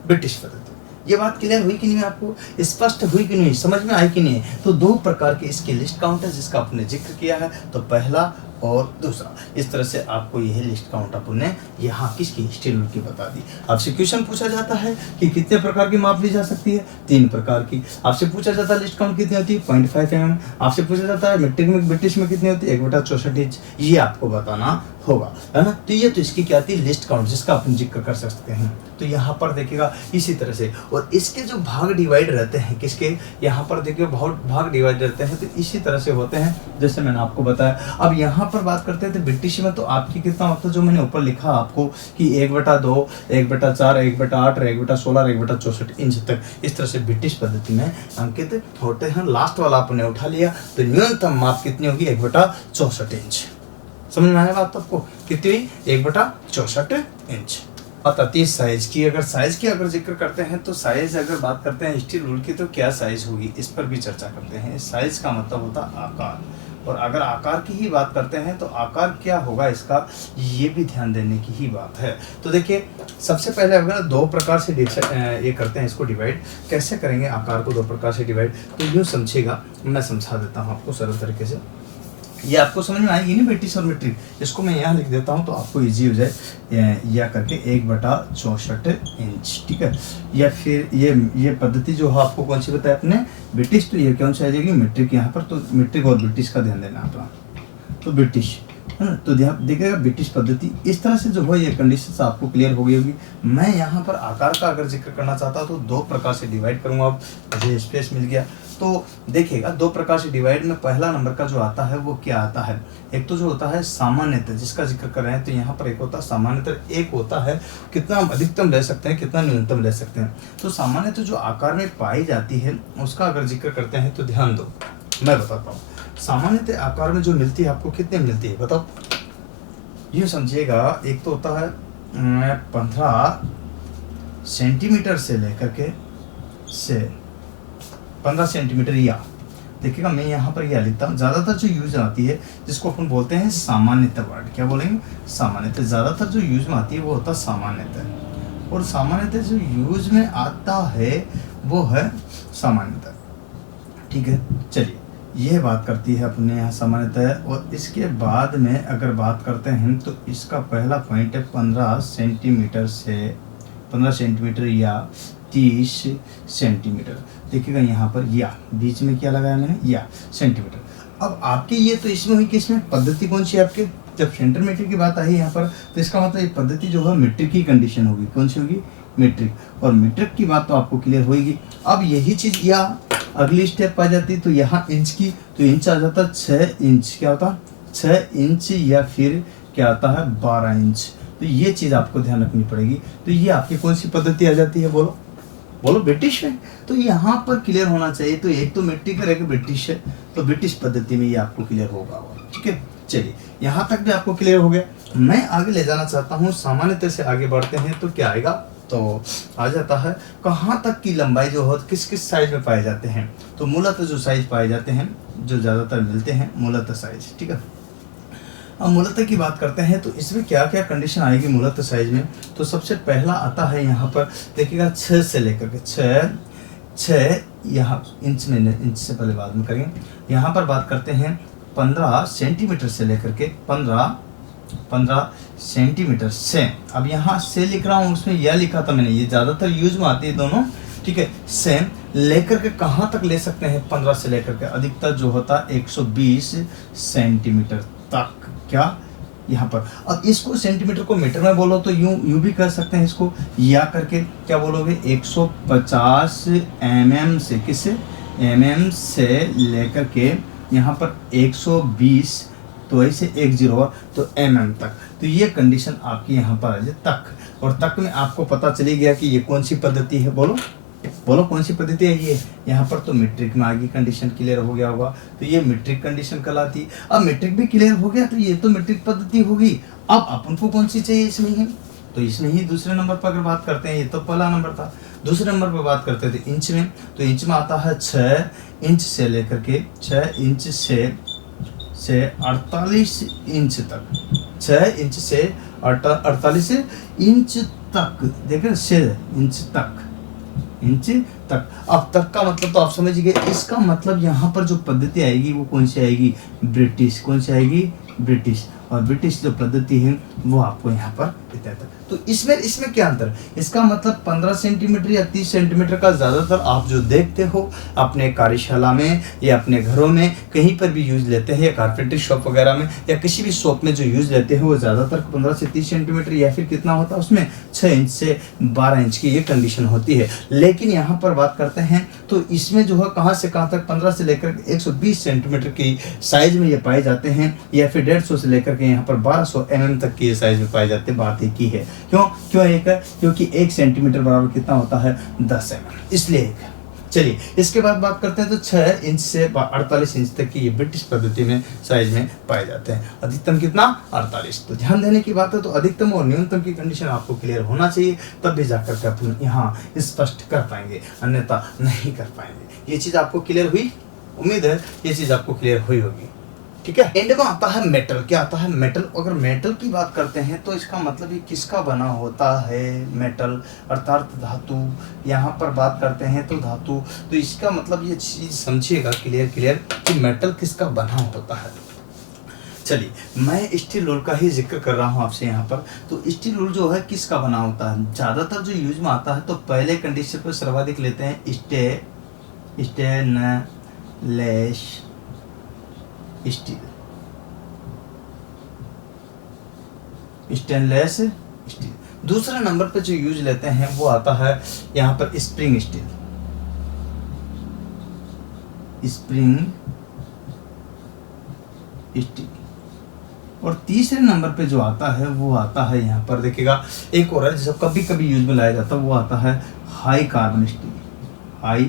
ब्रिटिश पद्धति। ये बात क्लियर हुई कि नहीं, आपको स्पष्ट हुई कि नहीं, समझ में आई कि नहीं। तो 2 प्रकार की इसकी लिस्ट काउंट है जिसका आपने जिक्र किया है, तो पहला और दूसरा। इस तरह से आपको यह लिस्ट काउंट अपन ने यहाँ किसकी, स्टील रूल की बता दी। आपसे क्वेश्चन पूछा जाता है कि कितने प्रकार की माप ली जा सकती है, 3 प्रकार की। आपसे पूछा जाता है लिस्ट काउंट कितनी होती है, 0.5 mm। आपसे पूछा जाता है मीट्रिक में, ब्रिटिश में कितनी होती है, 1/64 इंच। ये आपको बताना होगा, है ना। तो ये तो इसकी क्या आती है, लिस्ट काउंट, जिसका अपन जिक्र कर सकते हैं। तो यहाँ पर देखिएगा इसी तरह से, और इसके जो भाग डिवाइड रहते हैं किसके, यहाँ पर देखिए भाग डिवाइड रहते हैं, तो इसी तरह से होते हैं जैसे मैंने आपको बताया। अब यहाँ पर बात करते हैं तो ब्रिटिश में तो आपकी कितना मतलब जो मैंने ऊपर लिखा आपको कि 1/2, 1/4, 1/8, 1/16, 1/64 इंच तक, इस तरह से ब्रिटिश पद्धति में अंकित होते हैं। लास्ट वाला आपने उठा लिया तो न्यूनतम माप कितनी होगी, 1/64 इंच। समझ में आया बात आपको, कितनी, 1/64 इंच। बात आती है साइज की। अगर साइज की अगर जिक्र करते हैं तो साइज अगर बात करते हैं स्टील रूल की तो क्या साइज होगी, इस पर भी चर्चा करते हैं। साइज का मतलब होता है आकार, और अगर आकार की ही बात करते हैं तो आकार क्या होगा इसका, ये भी ध्यान देने की ही बात है। तो देखिए सबसे पहले अगर दो प्रकार से ये करते हैं, इसको डिवाइड कैसे करेंगे आकार को दो प्रकार से डिवाइड, तो यूँ समझिएगा, मैं समझा देता हूँ आपको सरल तरीके से, ये आपको समझ में आएगी नहीं ब्रिटिश और मीट्रिक। इसको मैं यहाँ लिख देता हूँ तो आपको इजी हो जाए, या करके 1/64 इंच, ठीक है। या फिर ये पद्धति जो है आपको कौन सी बताए अपने ब्रिटिश, तो ये कौन सी आ जाएगी मीट्रिक यहाँ पर, तो मीट्रिक और ब्रिटिश का ध्यान देना अपना, तो ब्रिटिश है ना। तो ध्यान देखिएगा ब्रिटिश पद्धति इस तरह से जो है, ये कंडीशन आपको क्लियर हो गई होगी। मैं यहाँ पर आकार का अगर जिक्र करना चाहता हूँ तो दो प्रकार से डिवाइड करूँगा। अब मुझे स्पेस मिल गया तो देखिएगा दो प्रकार से डिवाइड में पहला नंबर का जो आता है वो क्या आता है, एक तो जो होता है सामान्यतः जिसका जिक्र कर रहे हैं, तो यहाँ पर एक होता है सामान्यतः, एक होता है कितना हम अधिकतम ले सकते हैं, कितना न्यूनतम ले सकते हैं। तो सामान्यतः जो आकार में पाई जाती है उसका अगर जिक्र करते हैं तो ध्यान दो, मैं बताता हूँ। सामान्यतः आकार में जो मिलती है आपको कितने मिलती है बताओ, ये समझिएगा। एक तो होता है 15 सेंटीमीटर से लेकर के 15 सेंटीमीटर, या देखिएगा मैं यहाँ पर यह लिखता हूँ। ज़्यादातर जो यूज आती है जिसको अपन बोलते हैं सामान्यतः वर्ड, क्या बोलेंगे सामान्यतः, ज़्यादातर जो यूज में आती है वो होता है सामान्यतः, और सामान्यतः जो यूज में आता है वो है सामान्यतः, ठीक है। चलिए यह बात करती है अपने यहाँ सामान्यतः। और इसके बाद में अगर बात करते हैं तो इसका पहला पॉइंट है 15 सेंटीमीटर से 15 सेंटीमीटर या 30 सेंटीमीटर। देखिएगा यहाँ पर या बीच में क्या लगाया मैंने, या सेंटीमीटर। अब आपके ये तो इसमें हुई कि इसमें पद्धति कौन सी आपके, जब सेंटीमीटर की बात आई यहाँ पर तो इसका मतलब ये पद्धति जो है मीट्रिक की कंडीशन होगी, कौन सी होगी मीट्रिक, और मीट्रिक की बात तो आपको क्लियर होगी। अब यही चीज़ या अगली स्टेप आ जाती तो यहाँ इंच की, तो इंच आ जाता 6 इंच, क्या होता 6 इंच, या फिर क्या आता है 12 इंच। तो ये चीज़ आपको ध्यान रखनी पड़ेगी। तो ये आपकी कौन सी पद्धति आ जाती है, बोलो बोलो ब्रिटिश में। तो यहाँ पर क्लियर होना चाहिए, तो एक तो मीट्रिक है एक ब्रिटिश है, तो ब्रिटिश पद्धति में ये आपको क्लियर होगा, ठीक है। चलिए यहाँ तक भी आपको क्लियर हो गया। मैं आगे ले जाना चाहता हूँ, सामान्यतः से आगे बढ़ते हैं तो क्या आएगा, तो आ जाता है कहाँ तक की लंबाई जो हो किस किस साइज में पाए जाते हैं। तो मूलतः जो साइज पाए जाते हैं जो ज़्यादातर मिलते हैं मूलतः साइज, ठीक है। अब मूलतः की बात करते हैं तो इसमें क्या क्या कंडीशन आएगी मूलतः साइज में। तो सबसे पहला आता है यहाँ पर देखिएगा 6 से लेकर के 6 यहाँ इंच में, इंच से पहले बाद में करेंगे। यहाँ पर बात करते हैं 15 सेंटीमीटर से लेकर के 15 सेंटीमीटर से। अब यहाँ से लिख रहा हूँ, उसमें यह लिखा था मैंने, ये ज़्यादातर यूज में आती है दोनों, ठीक है। सेम लेकर के कहाँ तक ले सकते हैं, 15 से लेकर के अधिकतर जो होता है 120 सेंटीमीटर तक, क्या यहाँ पर। अब इसको सेंटीमीटर को मीटर में बोलो तो यूं भी कर सकते हैं इसको, या करके क्या बोलोगे 150 mm से, किससे mm से लेकर के यहाँ पर 120, तो ऐसे 10 और तो mm तक। तो ये कंडीशन आपकी यहाँ पर आ जाए तक, और तक में आपको पता चली गया कि ये कौन सी पद्धति है, बोलो बोलो कौन सी पद्धति है ये। यहाँ पर तो मीट्रिक में आगे कंडीशन क्लियर हो गया होगा, तो ये मीट्रिक कंडीशन कहलाती। अब मीट्रिक भी क्लियर हो गया तो ये तो मीट्रिक पद्धति होगी। अब अपन को कौन सी चाहिए इसमें ही, तो इसमें ही दूसरे नंबर पर अगर बात करते हैं, ये तो पहला नंबर था, दूसरे नंबर पर बात करते थे इंच में। तो इंच में आता है 6 इंच से लेकर के 6 इंच से 48 इंच तक, 6 इंच से 48 इंच तक, देखें से इंच तक। अब तक का मतलब तो आप समझ गए, इसका मतलब यहाँ पर जो पद्धति आएगी वो कौन सी आएगी, ब्रिटिश। कौन सी आएगी, ब्रिटिश। और ब्रिटिश जो पद्धति है वो आपको यहाँ पर बताता है। तो इसमें क्या अंतर, इसका मतलब 15 सेंटीमीटर या 30 सेंटीमीटर का ज़्यादातर आप जो देखते हो अपने कार्यशाला में या अपने घरों में कहीं पर भी यूज़ लेते हैं, या कारपेंटरी शॉप वगैरह में या किसी भी शॉप में जो यूज़ लेते हैं वो ज़्यादातर 15 से 30 सेंटीमीटर या फिर कितना होता है उसमें 6 इंच से 12 इंच की ये कंडीशन होती है। लेकिन यहाँ पर बात करते हैं तो इसमें जो है कहाँ से कहाँ तक 15 से लेकर 120 सेंटीमीटर की साइज में ये पाए जाते हैं, या फिर 150 से लेकर के यहाँ पर 1200 mm तक की साइज में पाए जाते हैं। बात एक ही है, क्यों एक है, क्योंकि 1 सेंटीमीटर बराबर कितना होता है 10 mm, इसलिए एक है। चलिए इसके बाद बात करते हैं तो 6 इंच से 48 इंच तक की ये ब्रिटिश पद्धति में साइज में पाए जाते हैं। अधिकतम कितना 48। तो ध्यान देने की बात है, तो अधिकतम और न्यूनतम की कंडीशन आपको क्लियर होना चाहिए, तब भी जाकर के अपन यहाँ स्पष्ट कर पाएंगे, अन्यथा नहीं कर पाएंगे। ये चीज़ आपको क्लियर हुई, उम्मीद है ये चीज़ आपको क्लियर हुई होगी। ठीक है। एंड में आता है मेटल। क्या आता है? मेटल। अगर मेटल की बात करते हैं तो इसका मतलब ये किसका बना होता है? मेटल अर्थात धातु। यहाँ पर बात करते हैं तो धातु, तो इसका मतलब ये चीज समझिएगा क्लियर कि मेटल किसका बना होता है। चलिए, मैं स्टील रोल का ही जिक्र कर रहा हूँ आपसे यहाँ पर। तो स्टील रोल जो है किसका बना होता है? ज़्यादातर जो यूज में आता है तो पहले कंडीशन पर सर्वाधिक लेते हैं स्टेनलेस स्टील, स्टेनलेस स्टील। दूसरे नंबर पर जो यूज लेते हैं वो आता है यहाँ पर स्प्रिंग स्टील, स्प्रिंग स्टील। और तीसरे नंबर पे जो आता है वो आता है यहाँ पर देखिएगा, एक और है जिसे कभी कभी यूज में लाया जाता है, वो आता है high carbon steel, high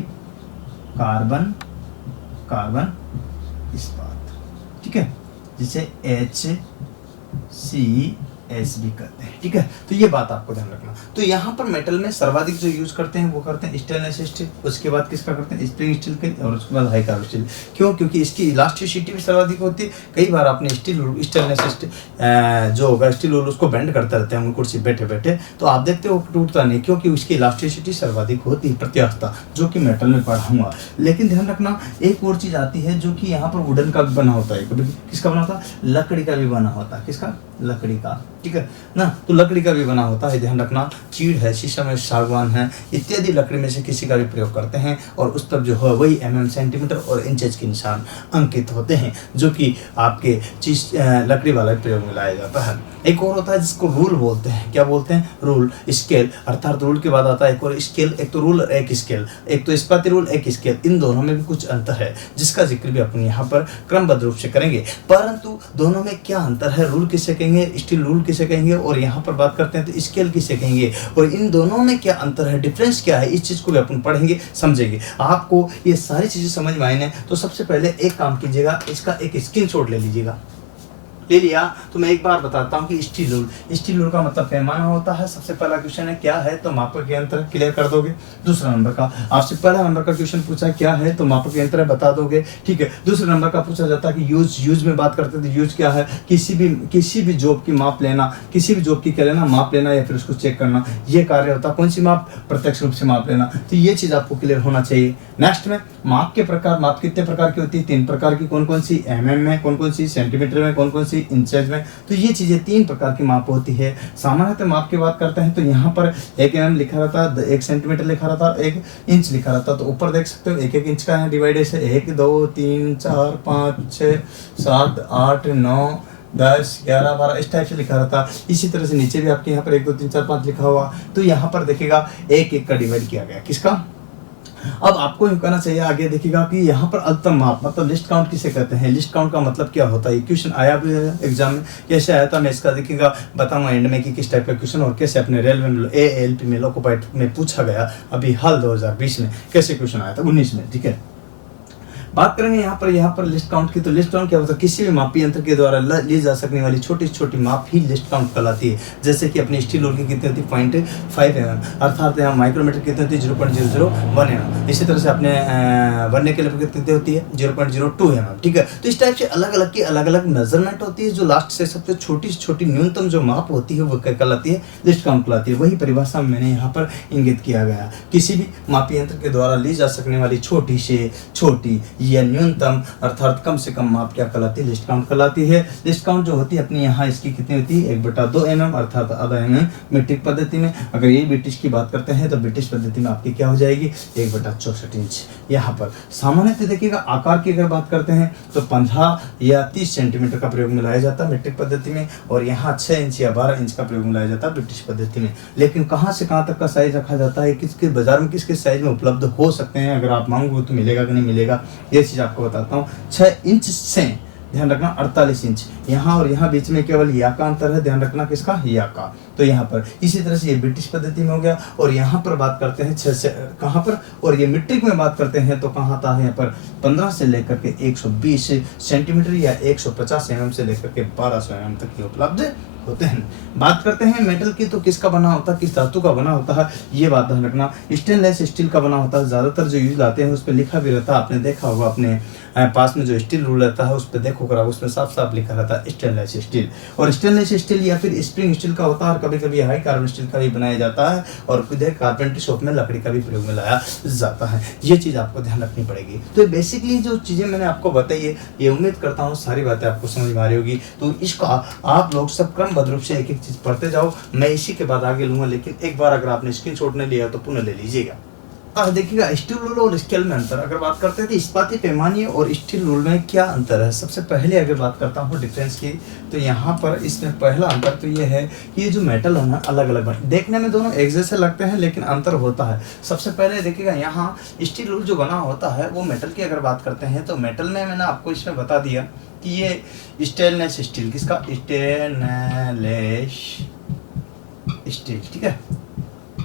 carbon इस्पात। ठीक है, जिसे HCS भी कहते हैं। ठीक है, तो ये बात आपको ध्यान रखना। तो यहाँ पर मेटल में सर्वाधिक जो यूज करते हैं वो करते हैं स्टेनलेस स्टील, उसके बाद किसका करते हैं? स्प्रिंग स्टील के, और उसके बाद हाई कार्बन स्टील। क्यों? क्योंकि इसकी इलास्टिसिटी भी सर्वाधिक होती है। कई बार आपने स्टेनलेस स्टील जो होगा स्टील रोल उसको बेंड करते रहते हैं कुर्सी बैठे बैठे, तो आप देखते हो टूटता नहीं, क्योंकि उसकी इलास्टिसिटी सर्वाधिक होती है, प्रत्यास्थता, जो कि मेटल में पढ़ा हुआ। लेकिन ध्यान रखना एक और चीज आती है जो कि यहाँ पर वुडन का भी बना होता है, कभी किसका बना होता है? लकड़ी का भी बना होता है। किसका? लकड़ी का। ठीक है ना, तो लकड़ी का भी बना होता है, ध्यान रखना। चीड़ है, शीशम है, सागवान है, इत्यादि लकड़ी में से किसी का भी प्रयोग करते हैं, और उस पर जो है वही mm सेंटीमीटर और इंचेज के निशान अंकित होते हैं, जो कि आपके चीज लकड़ी वाला प्रयोग में लाया जाता है। एक और होता है जिसको रूल बोलते हैं। क्या बोलते हैं? Rule, scale. अर्थात रूल के बाद आता है एक और स्केल। एक तो रूल और एक स्केल, एक तो इस्पाती रूल एक स्केल। इन दोनों में भी कुछ अंतर है जिसका जिक्र भी अपन यहाँ पर क्रमबद्ध रूप से करेंगे। परंतु दोनों में क्या अंतर है? रूल किसे कहेंगे, स्टील रूल किसे कहेंगे, और यहाँ पर बात करते हैं तो स्केल किसे कहेंगे, और इन दोनों में क्या अंतर है, डिफरेंस क्या है, इस चीज को भी अपन पढ़ेंगे, समझेंगे। आपको ये सारी चीजें समझ में आई ना, तो सबसे पहले एक काम कीजिएगा, इसका एक स्क्रीनशॉट ले लीजिएगा। ले लिया तो मैं एक बार बताता हूँ कि स्टील रूल का मतलब पैमाना होता है। सबसे पहला क्वेश्चन है क्या है, तो मापक यंत्र, क्लियर कर दोगे। दूसरा नंबर का आपसे पहला नंबर का क्वेश्चन पूछा क्या है, तो मापक यंत्र बता दोगे। ठीक है, दूसरे नंबर का पूछा जाता है कि यूज में बात करते थे, यूज क्या है? किसी भी जॉब की माप लेना, किसी भी जॉब की क्या लेना, माप लेना, या फिर उसको चेक करना, ये कार्य होता है। कौन सी माप? प्रत्यक्ष रूप से माप लेना। तो ये चीज आपको क्लियर होना चाहिए। नेक्स्ट में माप के प्रकार, माप कितने प्रकार की होती है? 3 प्रकार की। कौन कौन सी? mm में, कौन कौन सी सेंटीमीटर में, कौन कौन सी इंचेज में। तो ये चीजें 3 प्रकार की माप होती है। सामान्यतः माप की बात करते हैं तो यहाँ पर 1 mm लिखा रहता है, 1 सेंटीमीटर लिखा रहता है, 1 इंच लिखा रहता है। तो ऊपर देख सकते हो 1 इंच का है डिवाइडेड है 1 2 3 4 5 6 7 8 9 10 11 12 इस टाइप से लिखा रहता। इसी तरह से नीचे भी आपके यहाँ पर 1 2 3 4 5 लिखा हुआ। तो यहाँ पर देखिएगा 1 का डिवाइड किया गया। किसका? अब आपको ये कहना चाहिए, आगे देखिएगा कि यहाँ पर अधिकतम माप मतलब लिस्ट काउंट किसे कहते हैं? लिस्ट काउंट का मतलब क्या होता है? क्वेश्चन आया भी है एग्जाम में, कैसे आया था मैं इसका देखिएगा बताऊंगा एंड में कि किस टाइप का क्वेश्चन, और कैसे अपने रेलवे में ALP में लोको पाइलट में पूछा गया अभी हाल 2020 में कैसे क्वेश्चन आया था, 19 में। ठीक है, बात करेंगे यहाँ पर लिस्ट काउंट की। तो लिस्ट काउंट क्या होता है? किसी भी मापी यंत्र के द्वारा ली जा सकने वाली छोटी छोटी माप ही लिस्ट काउंट कहलाती है। जैसे कि अपनी स्टील रोल की कितनी होती है? 0.5 mm, अर्थात यहाँ माइक्रोमीटर कितनी होती है? 0.001 mm। इसी तरह से अपने बनने के लिए कितनी होती है? 0.02 mm। ठीक है, तो इस टाइप से अलग अलग की अलग अलग मेजरमेंट होती है। जो लास्ट से सबसे छोटी से छोटी न्यूनतम जो माप होती है वो क्या कहलाती है? लिस्ट काउंट कहलाती है। वही परिभाषा मैंने यहाँ पर इंगित किया गया। किसी भी मापी यंत्र के द्वारा ली जा सकने वाली छोटी से छोटी या न्यूनतम अर्थात कम से कम माप क्या कहलाती है? लिस्ट काउंट कहलाती है। लिस्ट काउंट जो होती है अपनी यहाँ इसकी कितनी होती है? 1/2 mm अर्थात आधा mm मीट्रिक पद्धति में। अगर ये ब्रिटिश की बात करते हैं तो ब्रिटिश पद्धति में आपकी क्या हो जाएगी? 1/64 इंच। यहाँ पर सामान्यतः देखिएगा आकार की अगर बात करते हैं तो 15 या 30 सेंटीमीटर का प्रयोग में लाया जाता है मीट्रिक पद्धति में, और यहाँ 6 इंच या 12 इंच का प्रयोग में लाया जाता है ब्रिटिश पद्धति में। लेकिन कहाँ से कहाँ तक का साइज रखा जाता है, किसके बाजार में किसके साइज में उपलब्ध हो सकते हैं, अगर आप मांगोगे तो मिलेगा कि नहीं मिलेगा, ये चीज आपको बताता हूँ। 6 इंच से ध्यान रखना 48 इंच, यहाँ और यहाँ बीच में केवल या का अंतर है, ध्यान रखना किसका? या का। तो यहाँ पर इसी तरह से ये ब्रिटिश पद्धति में हो गया। और यहाँ पर बात करते हैं 6 से कहाँ पर, और ये मीट्रिक में बात करते हैं तो कहाँ था? यहाँ पर 15 से लेकर के 120 सेंटीमीटर या 150 mm से लेकर के 1200 mm तक की उपलब्ध होते हैं। बात करते हैं मेटल की, तो किसका बना होता है, किस धातु का बना होता है, ये बात ध्यान रखना। स्टेनलेस स्टील का बना होता है। ज़्यादातर जो यूज लाते हैं उस पर लिखा भी रहता है, आपने देखा होगा अपने पास में जो स्टील रूल रहता है उस पर देखो करा, उसमें साफ साफ लिखा रहता है स्टेनलेस स्टील। और स्टेनलेस स्टील या फिर स्प्रिंग स्टील का होता है, और कभी कभी हाई कार्बन स्टील का भी बनाया जाता है, और खुद कारपेंट्री शॉप में लकड़ी का भी प्रयोग में लाया जाता है। ये चीज़ आपको ध्यान रखनी पड़ेगी। तो बेसिकली जो चीज़ें मैंने आपको बताई है, ये उम्मीद करता हूँ सारी बातें आपको समझ में आ रही होगी। तो इसका आप लोग सब क्रमबद्ध रूप से एक एक चीज़ पढ़ते जाओ, मैं इसी के बाद आगे लूँगा, लेकिन एक बार अगर आपने स्क्रीनशॉट नहीं लिया तो पुनः ले लीजिएगा। देखिएगा स्टील रूल और स्केल में अंतर अगर बात करते हैं तो इस्पाती पैमाने और स्टील रूल में क्या अंतर है। सबसे पहले अगर बात करता हूँ डिफरेंस की, तो यहाँ पर इसमें पहला अंतर तो ये है कि ये जो मेटल है ना अलग अलग देखने में दोनों एक जैसे लगते हैं, लेकिन अंतर होता है। सबसे पहले देखिएगा यहाँ स्टील रूल जो बना होता है वो मेटल की अगर बात करते हैं तो मेटल में मैंने आपको इसमें बता दिया कि ये स्टेनलेस स्टील, किसका, स्टेनलेस स्टील, ठीक है,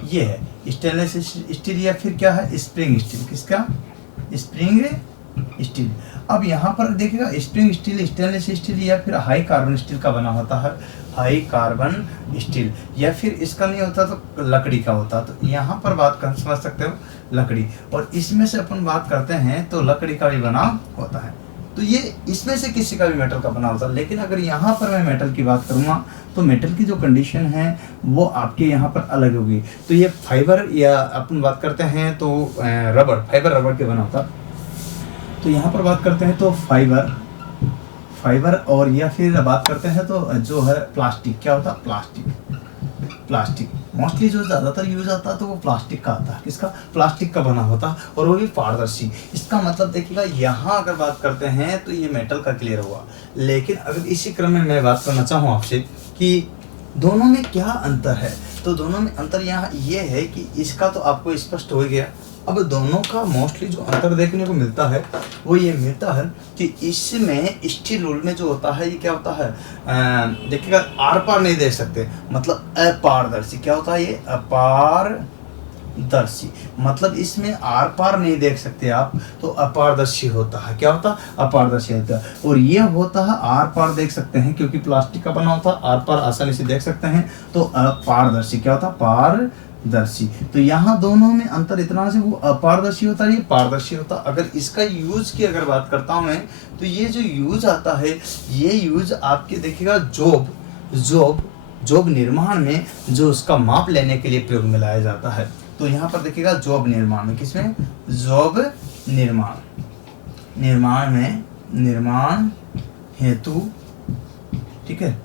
ये है स्टेनलेस स्टील, या फिर क्या है स्प्रिंग स्टील, किसका, स्प्रिंग स्टील। अब यहाँ पर देखिएगा स्प्रिंग स्टील, स्टेनलेस स्टील या फिर हाई कार्बन स्टील का बना होता है, हाई कार्बन स्टील, या फिर इसका नहीं होता तो लकड़ी का होता। तो यहाँ पर बात कर समझ सकते हो लकड़ी, और इसमें से अपन बात करते हैं तो लकड़ी का भी बना होता है। तो ये इसमें से किसी का भी मेटल का बना होता है। लेकिन अगर यहाँ पर मैं मेटल की बात करूँगा तो मेटल की जो कंडीशन है वो आपके यहाँ पर अलग होगी। तो ये फाइबर, या अपन बात करते हैं तो रबर, फाइबर रबर के बना होता। तो यहाँ पर बात करते हैं तो फाइबर और या फिर बात करते हैं तो जो है प्लास्टिक, क्या होता है, प्लास्टिक मोस्टली जो ज़्यादातर यूज आता है तो वो प्लास्टिक का आता है, किसका, प्लास्टिक का बना होता है, और वो भी पारदर्शी। इसका मतलब देखिएगा यहाँ अगर बात करते हैं तो ये मेटल का क्लियर हुआ। लेकिन अगर इसी क्रम में मैं बात करना चाहूँ आपसे कि दोनों में क्या अंतर है, तो दोनों में अंतर यहाँ ये है कि इसका तो आपको स्पष्ट हो गया। अब दोनों का मोस्टली जो अंतर देखने को मिलता है वो ये मिलता है कि इसमें स्टील रूल में जो होता है ये क्या होता है, देखिएगा आर पार नहीं देख सकते, मतलब अपारदर्शी। क्या होता है ये, अपारदर्शी, मतलब इसमें आर पार नहीं देख सकते आप, तो अपारदर्शी होता है। क्या होता है, अपारदर्शी होता है। और ये होता है आर पार देख सकते हैं, क्योंकि प्लास्टिक का बना होता है, आर पार आसानी से देख सकते हैं, तो अपारदर्शी। क्या होता है, पारदर्शी। तो यहाँ दोनों में अंतर इतना से, वो अपारदर्शी होता है, ये पारदर्शी होता है। अगर इसका यूज की अगर बात करता हूँ मैं, तो ये जो यूज आता है, ये यूज आपके देखिएगा जॉब निर्माण में जो उसका माप लेने के लिए प्रयोग में लाया जाता है। तो यहाँ पर देखिएगा जॉब निर्माण में, किसमें, जॉब निर्माण में, निर्माण हेतु, ठीक है,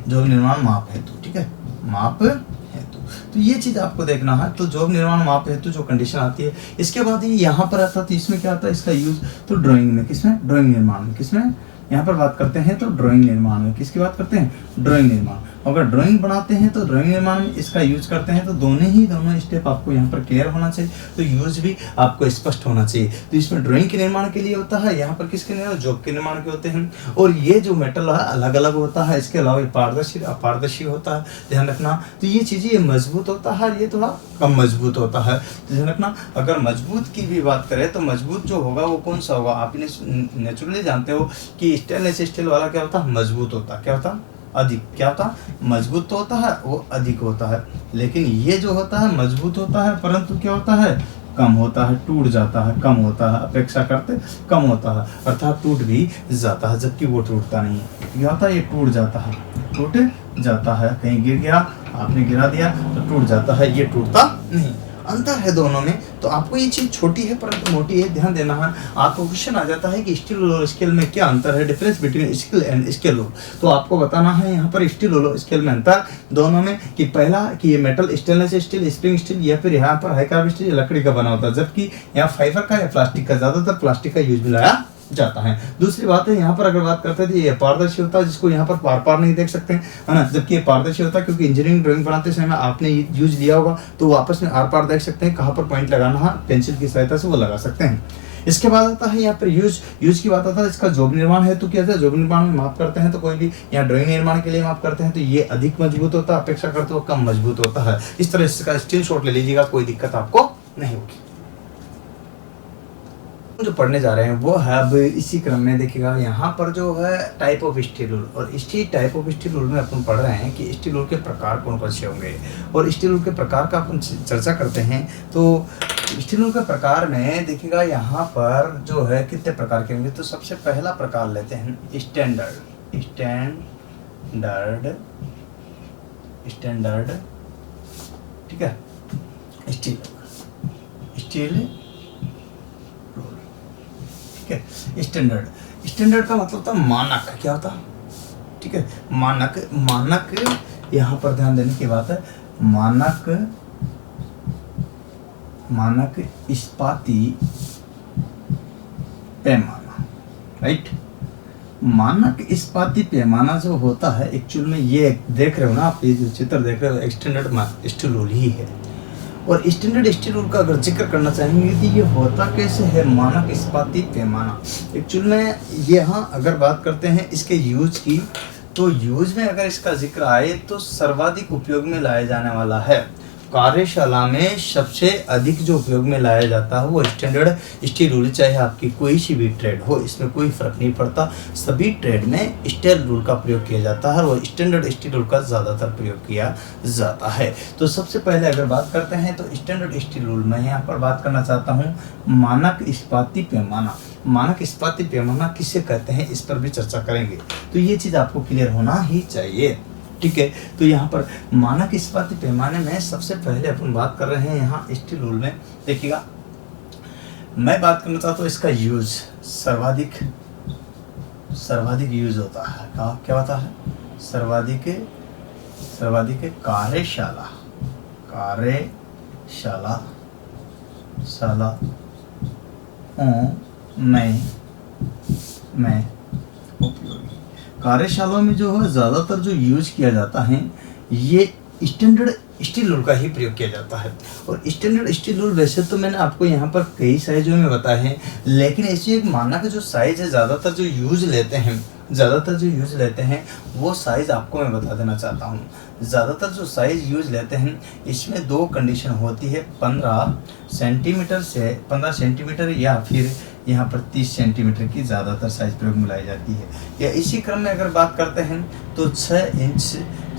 जॉब निर्माण माप हेतु, ठीक है, माप हेतु। तो ये चीज आपको देखना है। तो जॉब निर्माण माप हेतु जो कंडीशन आती है, इसके बाद ये यहाँ पर आता है, तो इसमें क्या आता है, इसका यूज तो ड्राइंग में, किसमें, ड्राइंग निर्माण में, किसमें, यहाँ पर बात करते हैं तो ड्राइंग निर्माण में, किसकी बात करते हैं, ड्राइंग निर्माण। अगर ड्राइंग बनाते हैं तो ड्राइंग निर्माण में इसका यूज करते हैं। तो दोनों स्टेप आपको यहाँ पर क्लियर होना चाहिए, तो यूज भी आपको स्पष्ट होना चाहिए। तो इसमें ड्राइंग के निर्माण के लिए होता है, यहाँ पर किसके निर्माण, जॉब के निर्माण के होते हैं। और ये जो मेटल है अलग अलग होता है, इसके अलावा पारदर्शी अपारदर्शी होता है, ध्यान रखना। तो ये चीज़ें मजबूत होता है, ये थोड़ा कम मजबूत होता है, तो ध्यान रखना। अगर मजबूत की भी बात करें तो मजबूत जो होगा वो कौन सा होगा, आप नेचुरली जानते हो कि स्टेनलेस स्टील वाला क्या होता है, मजबूत होता है, क्या होता है, अधिक, क्या होता, मजबूत तो होता है, वो अधिक होता है। लेकिन ये जो होता है मजबूत होता है, परंतु क्या होता है, कम होता है, टूट जाता है, कम होता है, अपेक्षा करते कम होता है, अर्थात टूट भी जाता है, जबकि वो टूटता नहीं है। क्या होता है, ये टूट जाता है, टूट जाता है, कहीं गिर गया, आपने गिरा दिया तो टूट जाता है, ये टूटता नहीं। अंतर है दोनों में। तो आपको ये चीज छोटी है परंतु मोटी है, ध्यान देना है। आपको क्वेश्चन आ जाता है कि स्टील और स्केल में क्या अंतर है, difference between scale and scale. तो आपको बताना है यहाँ पर स्टील और स्केल में अंतर दोनों में, कि पहला कि ये metal stainless steel, spring steel या फिर यहाँ पर हाई कार्बन स्टील लकड़ी का बना होता है, जबकि यहाँ फाइबर का या प्लास्टिक का, ज्यादातर प्लास्टिक का यूज मिलाया जाता है। दूसरी बात है यहाँ पर अगर बात करते हैं तो ये पारदर्शी होता है, जिसको यहाँ पर पार नहीं देख सकते हैं, है ना, जबकि ये पारदर्शी होता है क्योंकि इंजीनियरिंग ड्राइंग बनाते समय आपने यूज लिया होगा, तो वो आपस में आर पार देख सकते हैं, कहाँ पर पॉइंट लगाना है पेंसिल की सहायता से वो लगा सकते हैं। इसके बाद आता है यहाँ पर यूज की बात आता है, इसका जॉब निर्माण है, तो क्या है, जॉब निर्माण में माप करते हैं तो कोई भी यहाँ ड्राइंग निर्माण के लिए माप करते हैं तो ये अधिक मजबूत होता है, अपेक्षा करते हो कम मजबूत होता है। इस तरह इसका स्क्रीनशॉट ले लीजिएगा, कोई दिक्कत आपको नहीं होगी। जो पढ़ने जा रहे हैं वो है अब इसी क्रम में देखिएगा यहाँ पर जो है टाइप ऑफ स्टील रूल, और इसी टाइप ऑफ स्टील रूल में अपन पढ़ रहे हैं कि स्टील रूल के प्रकार कौन कौन से होंगे, और स्टील रूल के प्रकार का अपन चर्चा करते हैं। तो स्टील रूल के प्रकार में देखिएगा यहाँ पर जो है कितने प्रकार के होंगे। तो सबसे पहला प्रकार लेते हैं स्टैंडर्ड, स्टैंडर्ड ठीक है, स्टील रूल ठीक है। स्टैंडर्ड का मतलब होता है मानक, क्या होता है ठीक है, मानक यहाँ पर ध्यान देने की बात है, मानक इस्पाती पैमाना, राइट। मानक इस्पाती पैमाना जो होता है एक्चुअल में, ये देख रहे हो ना आप, ये जो चित्र देख रहे हो स्टैंडर्ड स्टील रूल ही है। और स्टैंडर्ड स्टील रूल का अगर जिक्र करना चाहेंगे तो ये होता कैसे है, मानक इस्पाती पैमाना। एक्चुअल में यहाँ अगर बात करते हैं इसके यूज की, तो यूज में अगर इसका जिक्र आए तो सर्वाधिक उपयोग में लाया जाने वाला है, कार्यशाला में सबसे अधिक जो उपयोग में लाया जाता है वो स्टैंडर्ड स्टील रूल। चाहे आपकी कोई सी भी ट्रेड हो, इसमें कोई फर्क नहीं पड़ता, सभी ट्रेड में स्टील रूल का प्रयोग किया जाता है और स्टैंडर्ड स्टील रूल का ज़्यादातर प्रयोग किया जाता है। तो सबसे पहले अगर बात करते हैं तो स्टैंडर्ड स्टील रूल में यहाँ पर बात करना चाहता हूँ मानक इस्पाती पैमाना। मानक इस्पाती पैमाना किसे कहते हैं इस पर भी चर्चा करेंगे, तो ये चीज़ आपको क्लियर होना ही चाहिए, ठीक है। तो यहाँ पर मानक इस्पाती पैमाने में सबसे पहले अपन बात कर रहे हैं यहाँ स्टील रूल में। देखिएगा मैं बात करना चाहता हूँ इसका यूज, सर्वाधिक यूज होता है, क्या होता है, सर्वाधिक कार्यशाला में उपयोगी। कार्यशालाओं में जो है ज़्यादातर जो यूज किया जाता है ये स्टैंडर्ड स्टील रूल का ही प्रयोग किया जाता है। और स्टैंडर्ड स्टील रूल वैसे तो मैंने आपको यहाँ पर कई साइजों में बताए हैं, लेकिन ऐसी एक मानक जो साइज है ज़्यादातर जो यूज लेते हैं वो साइज़ आपको मैं बता देना चाहता हूँ। ज़्यादातर जो साइज़ यूज लेते हैं इसमें दो कंडीशन होती है, 15 सेंटीमीटर या फिर यहाँ पर 30 सेंटीमीटर की ज़्यादातर साइज प्रयोग में लाई जाती है। या इसी क्रम में अगर बात करते हैं तो 6 इंच,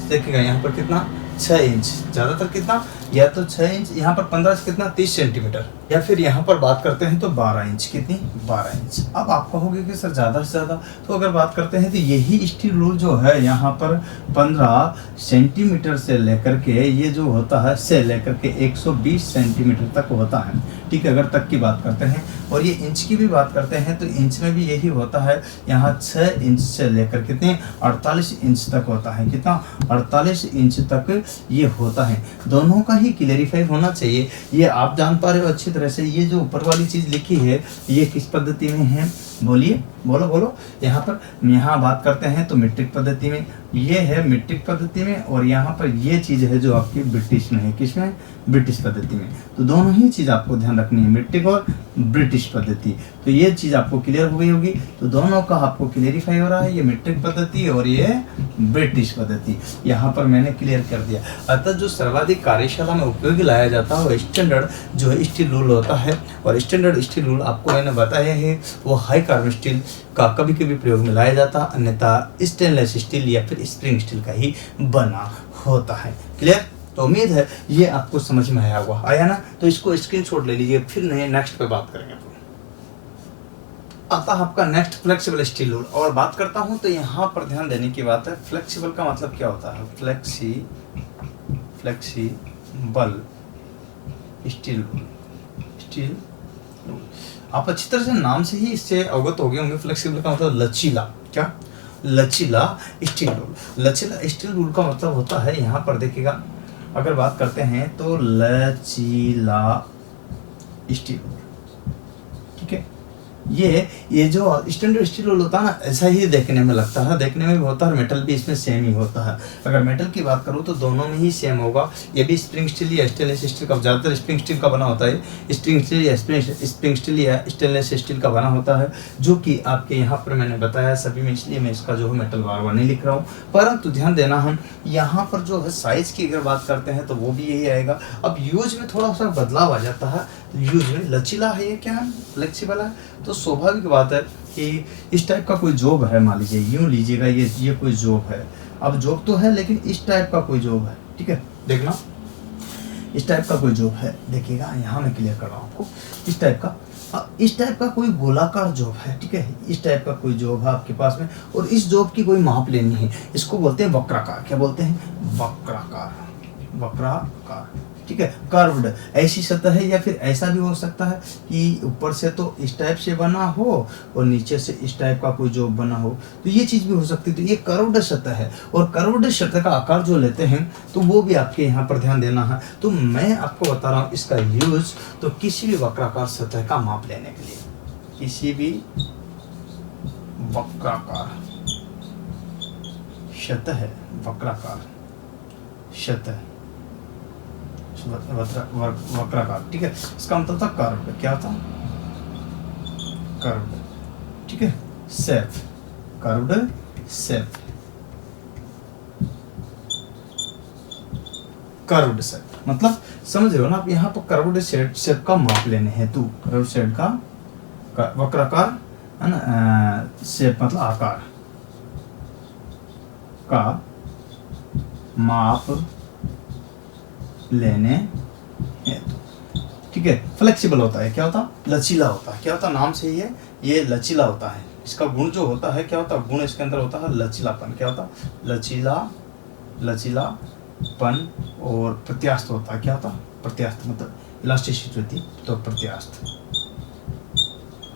देखिएगा यहाँ पर कितना 6 इंच, ज़्यादातर कितना, या तो 6 इंच, यहाँ पर 15 से कितना 30 सेंटीमीटर, या फिर यहाँ पर बात करते हैं तो 12 इंच, कितनी 12 इंच। अब आप कहोगे कि सर ज़्यादा से ज़्यादा, तो अगर बात करते हैं तो यही स्टील रूल जो है यहाँ पर 15 सेंटीमीटर से लेकर के ये जो होता है से लेकर के 120 सेंटीमीटर तक होता है, ठीक है, अगर तक की बात करते हैं। और ये इंच की भी बात करते हैं तो इंच में भी यही होता है, यहाँ 6 इंच से लेकर कितने 48 इंच तक होता है, कितना 48 इंच तक ये होता है। दोनों का ही क्लेरिफाई होना चाहिए। ये आप जान पा रहे हो अच्छी तरह से, ये जो ऊपर वाली चीज़ लिखी है ये किस पद्धति में है, बोलिए, बोलो। यहाँ बात करते हैं तो मीट्रिक पद्धति में, ये है मीट्रिक पद्धति में, और यहाँ पर ये चीज़ है जो आपकी ब्रिटिश में है, किसमें, ब्रिटिश पद्धति में। तो दोनों ही चीज़ आपको ध्यान रखनी है, मीट्रिक और ब्रिटिश पद्धति। तो ये चीज़ आपको क्लियर हो गई होगी। तो दोनों का आपको क्लियरिफाई हो रहा है, ये मीट्रिक पद्धति और ये ब्रिटिश पद्धति, यहाँ पर मैंने क्लियर कर दिया। अतः जो सर्वाधिक कार्यशाला में उपयोगी लाया जाता है वो स्टैंडर्ड जो है स्टील रूल होता है। और स्टैंडर्ड स्टील रूल आपको मैंने बताया है वो हाई कार्बन स्टील का कभी कभी प्रयोग में लाया जाता, अन्यथा स्टेनलेस स्टील या फिर स्प्रिंग स्टील का ही बना होता है। क्लियर? तो उम्मीद है ये आपको समझ में आया ना। तो इसको स्क्रीनशॉट ले लीजिए, फिर नेक्स्ट पे बात करेंगे। आता है आपका नेक्स्ट फ्लेक्सिबल स्टील रूल, और बात करता हूं तो यहाँ पर ध्यान देने की बात है, फ्लेक्सिबल का मतलब क्या होता है, फ्लेक्सिबल स्टील रूल। आप अच्छी तरह से नाम से ही इससे अवगत हो गए होंगे। फ्लेक्सिबल का मतलब लचीला, क्या, लचीला स्टील रूल। लचीला स्टील रूल का मतलब होता है, यहाँ पर देखिएगा अगर बात करते हैं तो लचीला स्टील रूल, ठीक है। ये जो स्टैंडर्ड स्टील रूल होता है ना, ऐसा ही देखने में लगता है, देखने में भी होता है, मेटल भी इसमें सेम ही होता है। अगर मेटल की बात करूँ तो दोनों में ही सेम होगा। ये भी स्प्रिंग स्टील या स्टेनलेस स्टील का, ज़्यादातर स्प्रिंग स्टील का बना होता है, स्प्रिंग स्टील या स्प्रिंग स्टील या स्टेनलेस स्टील का बना होता है, जो कि आपके यहाँ पर मैंने बताया सभी में, इसलिए मैं इसका जो है मेटल बार नहीं लिख रहा हूँ। परंतु ध्यान देना, हम यहाँ पर जो है साइज़ की अगर बात करते हैं तो वो भी यही आएगा। अब यूज में थोड़ा सा बदलाव आ जाता है, तो यूज में लचीला है, ये क्या है, फ्लेक्सिबल है। तो स्वाभाविक बात है कि इस टाइप का कोई जॉब है, मान लीजिए यूँ लीजिएगा, ये कोई जॉब है। अब जॉब तो है लेकिन इस टाइप का कोई जॉब है, ठीक है, देखना इस टाइप का कोई जॉब है, देखिएगा यहाँ मैं क्लियर कर रहा हूँ आपको, इस टाइप का कोई गोलाकार जॉब है, ठीक है, इस टाइप का कोई जॉब है आपके पास में, और इस जॉब की कोई माप लेनी है, इसको बोलते हैं वक्राकार। क्या बोलते हैं, वक्राकार, वक्राकार, ठीक है। कर्व्ड ऐसी सतह है, या फिर ऐसा भी हो सकता है कि ऊपर से तो इस टाइप से बना हो और नीचे से इस टाइप का कोई जॉब बना हो, तो ये चीज भी हो सकती है। तो ये कर्व्ड सतह है, और कर्व्ड सतह का आकार जो लेते हैं तो वो भी आपके यहाँ पर ध्यान देना है। तो मैं आपको बता रहा हूँ इसका यूज, तो किसी भी वक्राकार सतह का माप लेने के लिए, किसी भी वक्राकार सतह, वक्राकार सतह, वक्राकार, ठीक है, इसका मतलब था कर्व, क्या था, कर्व, ठीक है, shape, curved shape, curved shape, मतलब समझ रहे हो ना आप, यहाँ पर कर्व्ड शेप का माप लेने हेतु, कर्व्ड शेप का वक्राकार है ना, शेप मतलब आकार का माप लेने हेतु, ठीक है। फ्लेक्सिबल होता है, क्या होता, लचीला होता है, क्या होता, नाम से ही है, ये लचीला होता है। इसका गुण जो होता है, क्या होता, गुण इसके अंदर होता है लचीलापन, क्या होता, लचीलापन, और प्रत्यास्थ होता है, क्या होता, प्रत्यास्थ मतलब इलास्टिसिटी होती है, तो प्रत्यास्थ,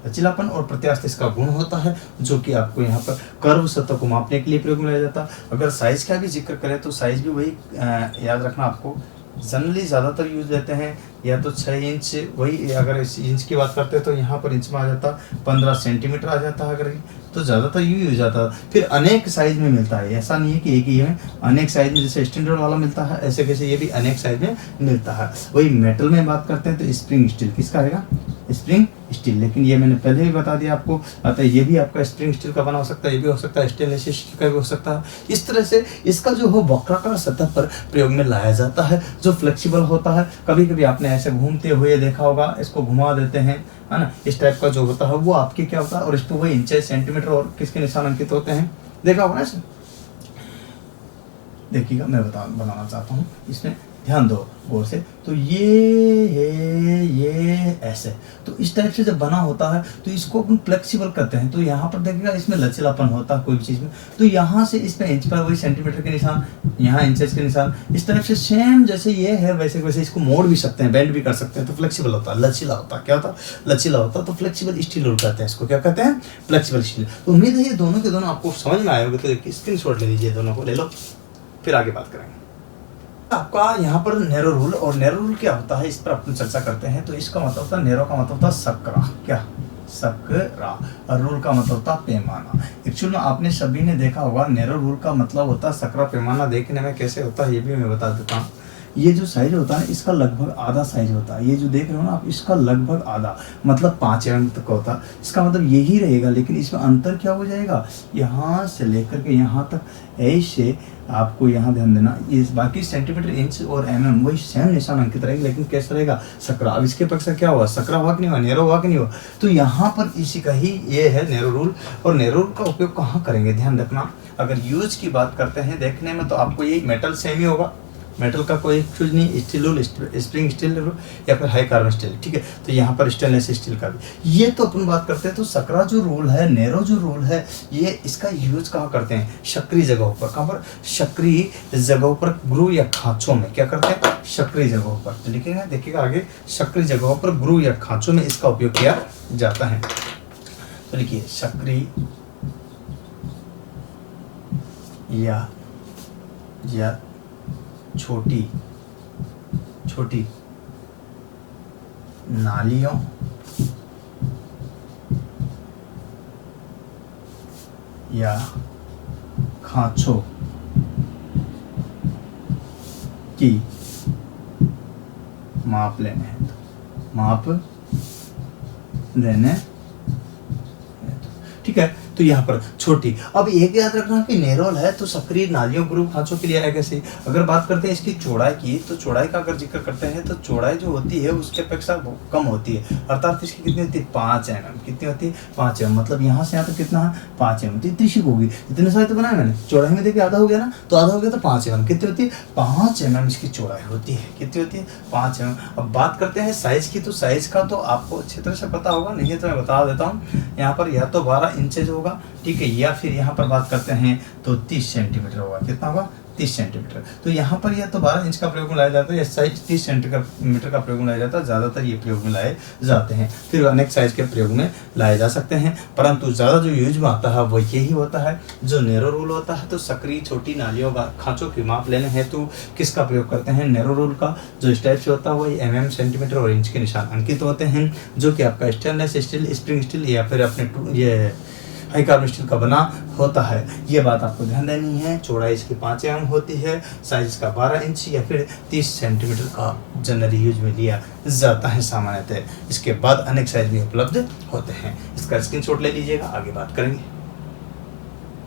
लचीलापन और प्रत्यास्थ इसका गुण होता है, जो कि आपको यहाँ पर कर्व सतह को मापने के लिए प्रयोग में लिया जाता है। अगर साइज का भी जिक्र करें तो साइज भी वही याद रखना आपको, जनरली ज़्यादातर यूज लेते हैं या तो 6 इंच, वही अगर इस इंच की बात करते हैं तो यहाँ पर इंच में आ जाता, 15 सेंटीमीटर आ जाता है, अगर तो ज़्यादातर यूज हो जाता है। फिर अनेक साइज में मिलता है, ऐसा नहीं है कि एक ही में, अनेक साइज में, जैसे स्टैंडर्ड वाला मिलता है ऐसे कैसे ये भी अनेक साइज में मिलता है। वही मेटल में बात करते हैं तो स्प्रिंग स्टील, किसका आएगा, स्प्रिंग स्टील, लेकिन ये मैंने पहले भी बता दिया आपको, अतः ये भी आपका स्प्रिंग स्टील का बना हो सकता है, ये भी हो सकता है स्टेनलेस स्टील का भी हो सकता है। इस तरह से इसका जो हो वक्राकार सतह पर प्रयोग में लाया जाता है, जो फ्लेक्सिबल होता है। कभी कभी आपने ऐसे घूमते हुए देखा होगा, इसको घुमा देते हैं, है ना, इस टाइप का जो होता है वो आपके क्या होता है, और इस पर वही इंचेस, सेंटीमीटर और किसके निशान अंकित होते हैं, देखा होगा ना इसे। देखिएगा मैं बनाना चाहता हूँ, इसमें ध्यान दो गौर से, तो ये ऐसे, तो इस टाइप से जब बना होता है तो इसको अपन फ्लेक्सिबल करते हैं। तो यहाँ पर देखिएगा इसमें लचीलापन होता है कोई भी चीज़ में, तो यहाँ से इसमें इंच पर वही सेंटीमीटर के निशान, यहाँ इंचेस के निशान, इस तरह से सेम जैसे ये है वैसे वैसे इसको मोड़ भी सकते हैं, बेंड भी कर सकते हैं, तो फ्लेक्सिबल होता है, लचीला होता है, क्या होता है, लचीला होता है। तो फ्लेक्सिबल स्टील कहते हैं इसको, क्या कहते हैं, फ्लेक्सिबल स्टील। तो उम्मीद है ये दोनों के दोनों आपको समझ में आए होंगे, तो स्क्रीनशॉट ले लीजिए, दोनों को ले लो, फिर आगे बात करेंगे। आपका यहाँ पर नैरो रूल, और नैरो रूल क्या होता है इस पर अपन चर्चा करते हैं। तो इसका मतलब होता है, नैरो का मतलब होता है सकरा, क्या, सकरा, और रूल का मतलब होता है पैमाना। एक्चुअल में आपने सभी ने देखा होगा, नैरो रूल का मतलब होता है सकरा, पैमाना देखने में कैसे होता है ये भी मैं बता देता हूँ। ये जो साइज होता है इसका लगभग आधा साइज होता है, ये जो देख रहे हो ना आप, इसका लगभग आधा, मतलब 5 mm तक होता है। इसका मतलब यही रहेगा, लेकिन इसमें अंतर क्या हो जाएगा, यहाँ से लेकर के यहाँ तक ऐसे आपको यहाँ ध्यान देना, इस बाकी सेंटीमीटर, इंच और mm वही सेम निशान अंकित रहेगा, लेकिन कैसा रहेगा, सकरा। अब इसके पक्ष क्या हुआ, सकरा हुआ कि नहीं हुआ, नैरो हुआ कि नहीं हुआ। तो यहाँ पर इसी का ही ये है नैरो रूल। और नैरो रूल का उपयोग कहाँ करेंगे, ध्यान रखना, अगर यूज की बात करते हैं देखने में तो आपको यही मेटल सेम ही होगा, मेटल का कोई चूज नहीं, steel rule, spring steel rule, या फिर हाई कार्बन स्टील, ठीक है। तो यहाँ पर स्टेनलेस स्टील का भी, ये तो अपन बात करते हैं। तो सकरा जो रूल है, नैरो जो रूल है, ये इसका यूज कहाँ करते हैं, सक्रिय जगहों पर। कहाँ पर, सक्रिय जगहों पर, ग्रू या खांचों में, क्या करते हैं, सक्रिय जगहों पर। तो लिखेगा, देखिएगा आगे, सक्रिय जगहों पर, ग्रू या खांचों में इसका उपयोग किया जाता है। तो लिखिए, सक्रिय या छोटी छोटी नालियों या खांचों की माप लेने हैं, माप लेने, ठीक है। तो यहाँ पर छोटी। अब एक याद रखना कि नेरोल है तो सक्रिय नालियों ग्रुप खांचों के लिए आएगा सही। अगर बात करते हैं इसकी चौड़ाई की, तो चौड़ाई का अगर जिक्र करते हैं तो चौड़ाई जो होती है उसके अपेक्षा कम होती है, अर्थात इसकी कितनी होती है 5 mm। कितनी होती है 5 mm, मतलब यहाँ से यहाँ तक कितना है 5 mm। तो इतनी शिक होगी, इतने सारे तो बनाया मैंने, चौड़ाई में देखिए आधा हो गया ना, तो आधा हो गया तो 5 mm। कितनी होती है 5 mm इसकी चौड़ाई होती है। कितनी होती है 5 mm। अब बात करते हैं साइज की, तो साइज का तो आपको अच्छी तरह से पता होगा, नहीं तो मैं बता देता हूँ। यहाँ पर या तो 12 इंचेज होगा, ठीक है, या फिर यहाँ पर बात करते हैं तो 30 सेंटीमीटर होगा। कितना होगा 30 सेंटीमीटर। तो यहाँ पर या तो 12 इंच का प्रयोग में लाया जाता है या साइज 30 सेंटीमीटर का प्रयोग में लाया जाता है। ज़्यादातर ये प्रयोग में लाए जाते हैं, फिर अनेक साइज के प्रयोग में लाए जा सकते हैं, परंतु ज़्यादा जो यूज में आता है वो यही होता है जो नैरो रूल होता है। तो सक्रिय छोटी नालियों का खांचों की माप लेने हेतु किसका प्रयोग करते हैं, नैरो रूल का। जो इस टाइप से होता है वही mm, सेंटीमीटर और इंच के निशान अंकित होते हैं, जो कि आपका स्टेनलेस स्टील, स्प्रिंग स्टील या फिर अपने ये हाई कार्बन स्टील का बना होता है। ये बात आपको ध्यान देनी है। चौड़ाई इसकी 5 mm होती है, साइज का 12 इंच या फिर 30 सेंटीमीटर का जनरली यूज में लिया जाता है सामान्यतः। इसके बाद अनेक साइज भी उपलब्ध होते हैं। इसका स्क्रीनशॉट ले लीजिएगा, आगे बात करेंगे।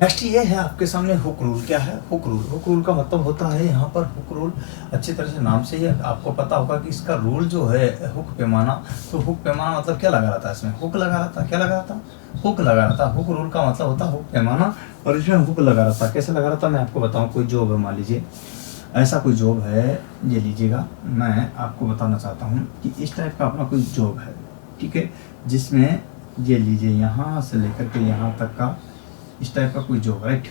नेक्स्ट ये है आपके सामने हुक रूल। क्या है हुक रूल? हुक रूल का मतलब होता है यहाँ पर हुक रूल, अच्छी तरह से नाम से ही आपको पता होगा कि इसका रूल जो है हुक पैमाना। तो हुक पैमाना मतलब क्या लगा रहता है इसमें, हुक लगा रहता है। क्या लगा रहता है हुक लगा रहता है। हुक रूल का मतलब होता है हुक पैमाना, और इसमें हुक लगा रहता है। कैसे लगा रहता है मैं आपको बताऊँ। कोई जॉब है, मान लीजिए ऐसा कोई जॉब है, ये लीजिएगा, मैं आपको बताना चाहता हूँ कि इस टाइप का अपना कोई जॉब है, ठीक है, जिसमें ये लीजिए यहाँ से लेकर के यहाँ तक का इस टाइप का कोई जॉब, राइट।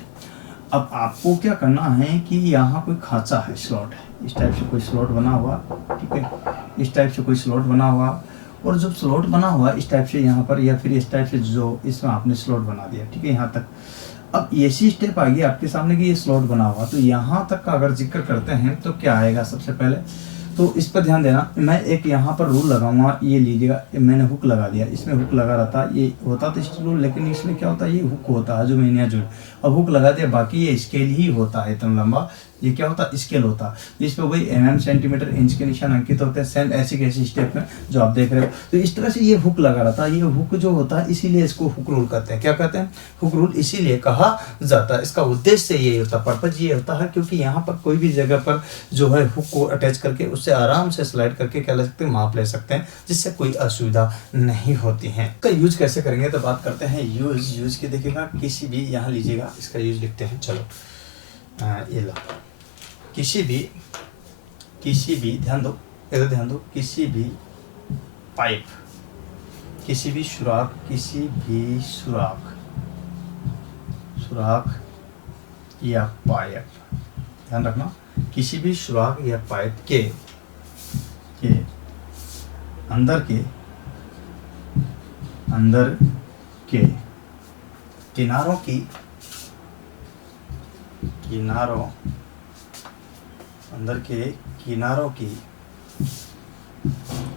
अब आपको क्या करना है कि यहाँ कोई खांचा है, स्लॉट है, इस टाइप से कोई स्लॉट बना हुआ, ठीक है, इस टाइप से कोई स्लॉट बना हुआ, और जब स्लॉट बना हुआ इस टाइप से यहाँ पर, या फिर इस टाइप से जो इसमें आपने स्लॉट बना दिया, ठीक है, यहाँ तक। अब ऐसी स्टेप आ गई आपके सामने कि ये स्लॉट बना हुआ, तो यहाँ तक का अगर जिक्र करते हैं तो क्या आएगा सबसे पहले, तो इस पर ध्यान देना। मैं एक यहाँ पर रूल लगाऊंगा, ये लीजिएगा, मैंने हुक लगा दिया, इसमें हुक लगा रहता, ये होता तो स्टील रूल, लेकिन इसमें क्या होता है ये हुक होता है जो मैंने यहाँ जोड़, अब हुक लगा दिया, बाकी ये स्केल ही होता है इतना लंबा, ये क्या होता है स्केल होता है, इस पर वही mm, सेंटीमीटर, इंच के निशान अंकित होते हैं, सेम ऐसी कैसी स्टेप में जो आप देख रहे हो। तो इस तरह से ये हुक लगा रहता है, ये हुक जो होता है इसीलिए इसको हुक रूल कहते हैं। क्या कहते हैं हुक रूल, इसीलिए कहा जाता है। इसका उद्देश्य ये होता है, पर्पज ये होता है, क्योंकि यहाँ पर कोई भी जगह पर जो है हुक को अटैच करके उससे आराम से स्लाइड करके क्या ले सकते हैं, माप ले सकते हैं, जिससे कोई असुविधा नहीं होती है। इसका यूज कैसे करेंगे तो बात करते हैं यूज की। देखिएगा किसी भी, यहाँ लीजिएगा, इसका यूज लिखते हैं, चलो ये लो, किसी भी ध्यान दो, इधर ध्यान दो, किसी भी पाइप, किसी भी सुराख, सुराख या पाइप, ध्यान रखना, किसी भी सुराख या पाइप के अंदर के किनारों की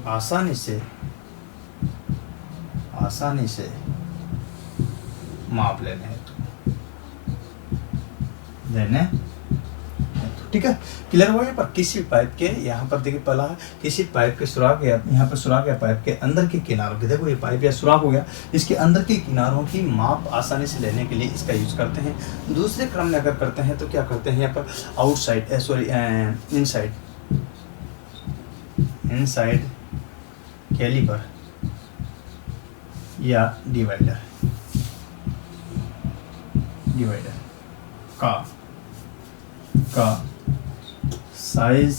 आसानी से माप लेने हेतु, ठीक है, क्लियर हो गया। पर किसी पाइप के, यहाँ पर देखिए पहला है किसी पाइप के सुराख या यहाँ पर सुराख या पाइप के अंदर के किनारों की, देखो ये पाइप या सुराख हो गया, इसके अंदर के किनारों की माप आसानी से लेने के लिए इसका यूज करते हैं। दूसरे क्रम में अगर करते हैं तो क्या करते हैं, यहाँ पर आउटसाइड इनसाइड कैलिपर या डिवाइडर का साइज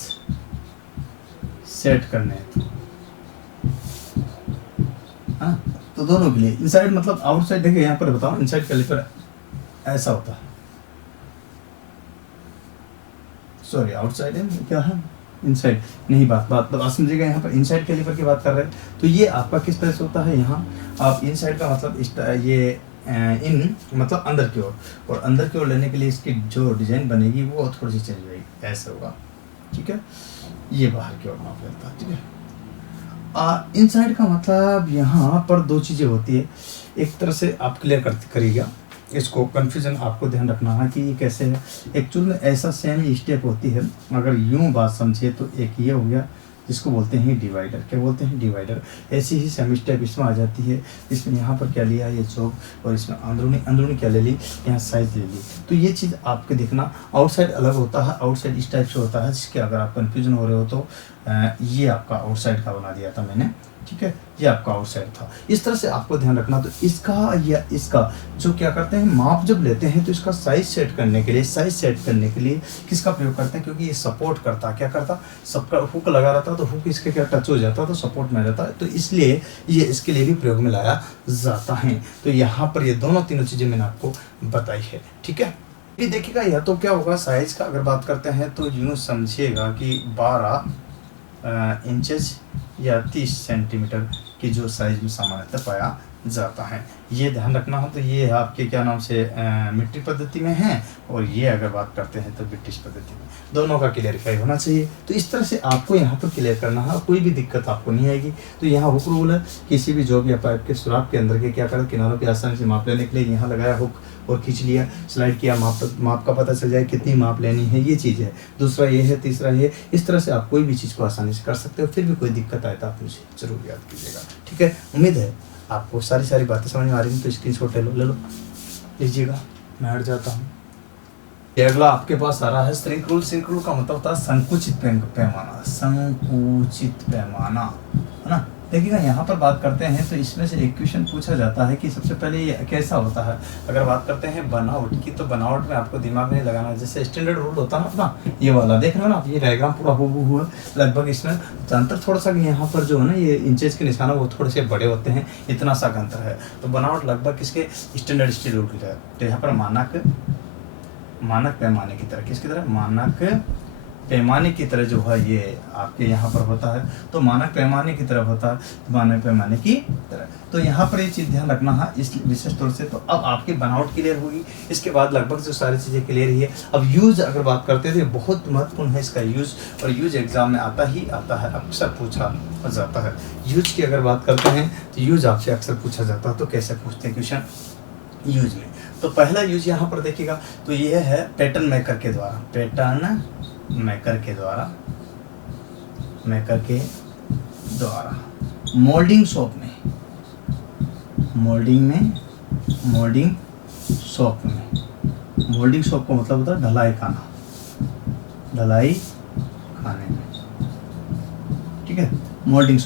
सेट करने हैं। हाँ, तो दोनों के लिए इनसाइड मतलब आउटसाइड, देखिए यहाँ पर बताओ, इनसाइड कैलिपर ऐसा होता है, सॉरी आउटसाइड है, क्या है इनसाइड, नहीं बात समझिएगा, यहाँ पर इनसाइड कैलिपर की बात कर रहे हैं। तो ये आपका किस तरह से होता है, यहाँ आप इनसाइड का मतलब ये इन मतलब अंदर की ओर, और अंदर की ओर लेने के लिए इसकी जो डिजाइन बनेगी वो थोड़ी सी चेंज होगी, ऐसे होगा, ठीक है, ये बाहर की ओर माप लेता है, ठीक है। इनसाइड का मतलब यहाँ पर दो चीज़ें होती है, एक तरह से आप क्लियर करिएगा इसको, कन्फ्यूजन आपको ध्यान रखना है कि ये कैसे है। एक्चुअल में ऐसा सेम स्टेप होती है, अगर यूँ बात समझिए तो एक ये हो गया इसको बोलते हैं डिवाइडर। क्या बोलते हैं? डिवाइडर। ऐसी ही सेमी स्टेप इसमें आ जाती है। इसमें यहाँ पर क्या लिया, ये चौक, और इसमें अंदरूनी क्या ले ली, यहाँ साइज ले ली। तो ये चीज़ आपके देखना, आउटसाइड अलग होता है, आउटसाइड इस टाइप से होता है, जिसके अगर आप कन्फ्यूजन हो रहे हो तो ये आपका आउटसाइड का बना दिया था मैंने, ठीक है, ये आपका आउटसाइड था। इस तरह से आपको ध्यान रखना। तो इसका या इसका जो क्या करते हैं, माप जब लेते हैं तो इसका साइज सेट करने के लिए किसका प्रयोग करते हैं, क्योंकि ये सपोर्ट करता, क्या करता, सबका हुक लगा रहता तो हुक इसके क्या टच हो जाता तो सपोर्ट में रहता है, तो इसलिए ये इसके लिए भी प्रयोग में लाया जाता है। तो यहाँ पर ये दोनों तीनों चीज़ें मैंने आपको बताई है, ठीक है। ये देखिएगा, या तो क्या होगा, साइज का अगर बात करते हैं तो यूँ समझिएगा कि 12 इंचेस या 30 सेंटीमीटर की जो साइज में सामान्यतः पाया जाता है। ये ध्यान रखना हो। तो ये आपके क्या नाम से मिट्टी पद्धति में है, और ये अगर बात करते हैं तो ब्रिटिश पद्धति में, दोनों का क्लियरिफाई होना चाहिए। तो इस तरह से आपको यहाँ पर क्लियर करना है, कोई भी दिक्कत आपको नहीं आएगी। तो यहाँ हुक रूल है, किसी भी जॉब या पाइप के सुराख के अंदर के क्या करें, किनारों की आसानी से माप लेने के लिए यहाँ लगाया हुक और खींच लिया, स्लाइड किया, माप का पता चल जाए कितनी माप लेनी है, ये चीज़ है। दूसरा ये है, तीसरा ये, इस तरह से आप कोई भी चीज़ को आसानी से कर सकते हो। फिर भी कोई दिक्कत आए तो आप मुझे जरूर याद कीजिएगा, ठीक है। उम्मीद है आपको सारी बातें समझ में आ रही हैं। तो स्क्रीनशॉट ले लो लीजिएगा, मैं हट जाता हूँ। ये अगला आपके पास आ रहा है श्रिंक रूल। श्रिंक रूल का मतलब होता है संकुचित पैमाना, संकुचित पैमाना, है ना। देखिएगा, यहाँ पर बात करते हैं तो इसमें से एक क्वेश्चन पूछा जाता है कि सबसे पहले ये कैसा होता है। अगर बात करते हैं बनावट की, तो बनावट में आपको दिमाग में लगाना, जैसे स्टैंडर्ड रूल होता है ना अपना, ये वाला देख रहे हो ना आप, ये डायग्राम पूरा हूबहू है लगभग। इसमें तो अंतर थोड़ा सा यहाँ पर जो है ना, ये इंचेस के निशान वो थोड़े से बड़े होते हैं, इतना सा अंतर है। तो बनावट लगभग किसके, स्टैंडर्ड स्टील रूल की तरह। तो यहाँ पर मानक पैमाने की तरह, किसकी तरह, मानक पैमाने की तरह जो है ये आपके यहाँ पर होता है। तो मानक पैमाने की तरह होता है, तो मानक पैमाने की तरह। तो यहाँ पर ये चीज़ ध्यान रखना है इस विशेष तौर से। तो अब आपकी बनावट क्लियर होगी, इसके बाद लगभग जो सारी चीज़ें क्लियर ही है। अब यूज अगर बात करते हैं तो बहुत महत्वपूर्ण है इसका यूज, और यूज एग्जाम में आता है, अक्सर पूछा जाता है। यूज की अगर बात करते हैं तो यूज आपसे अक्सर पूछा जाता है। तो कैसे पूछते हैं क्वेश्चन यूज में। तो पहला यूज यहाँ पर देखिएगा, तो ये है पैटर्न मेकर के द्वारा, पैटर्न मेकर के द्वारा मोल्डिंग शॉप में, मोल्डिंग शॉप का मतलब होता है ढलाई खाने में, ठीक है। मोल्डिंग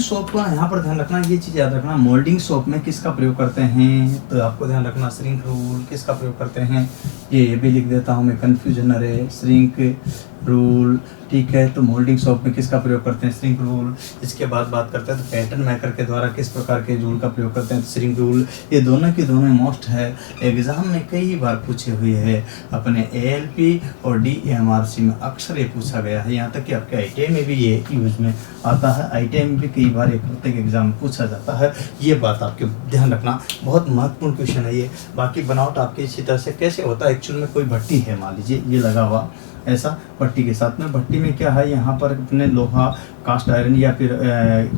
शॉप का यहाँ पर ध्यान रखना, ये चीज़ याद रखना, मोल्डिंग शॉप में किसका प्रयोग करते हैं, तो आपको ध्यान रखना श्रिंक रूल किसका प्रयोग करते हैं। ये भी लिख देता हूँ मैं, कन्फ्यूजन न रहे, श्रिंक रूल, ठीक है। तो मोल्डिंग शॉप में किसका प्रयोग करते हैं, श्रिंक रूल। इसके बाद बात करते हैं तो पैटर्न मेकर के द्वारा किस प्रकार के रूल का प्रयोग करते हैं, तो श्रिंक रूल। ये दोनों के दोनों मोस्ट है, एग्जाम में कई बार पूछे हुए हैं, अपने ALP और DMRC में अक्सर ये पूछा गया है। यहाँ तक कि आपके ITI में भी ये यूज में आता है, ITI में भी कई बार एक प्रत्येक एग्जाम में पूछा जाता है। ये बात आपके ध्यान रखना, बहुत महत्वपूर्ण क्वेश्चन है ये। बाकी बनावट आपकी इसी तरह से कैसे होता है, एक्चुअल में कोई भट्टी है, मान लीजिए ये लगा हुआ ऐसा भट्टी के साथ में, भट्टी में क्या है, यहाँ पर अपने लोहा, कास्ट आयरन या फिर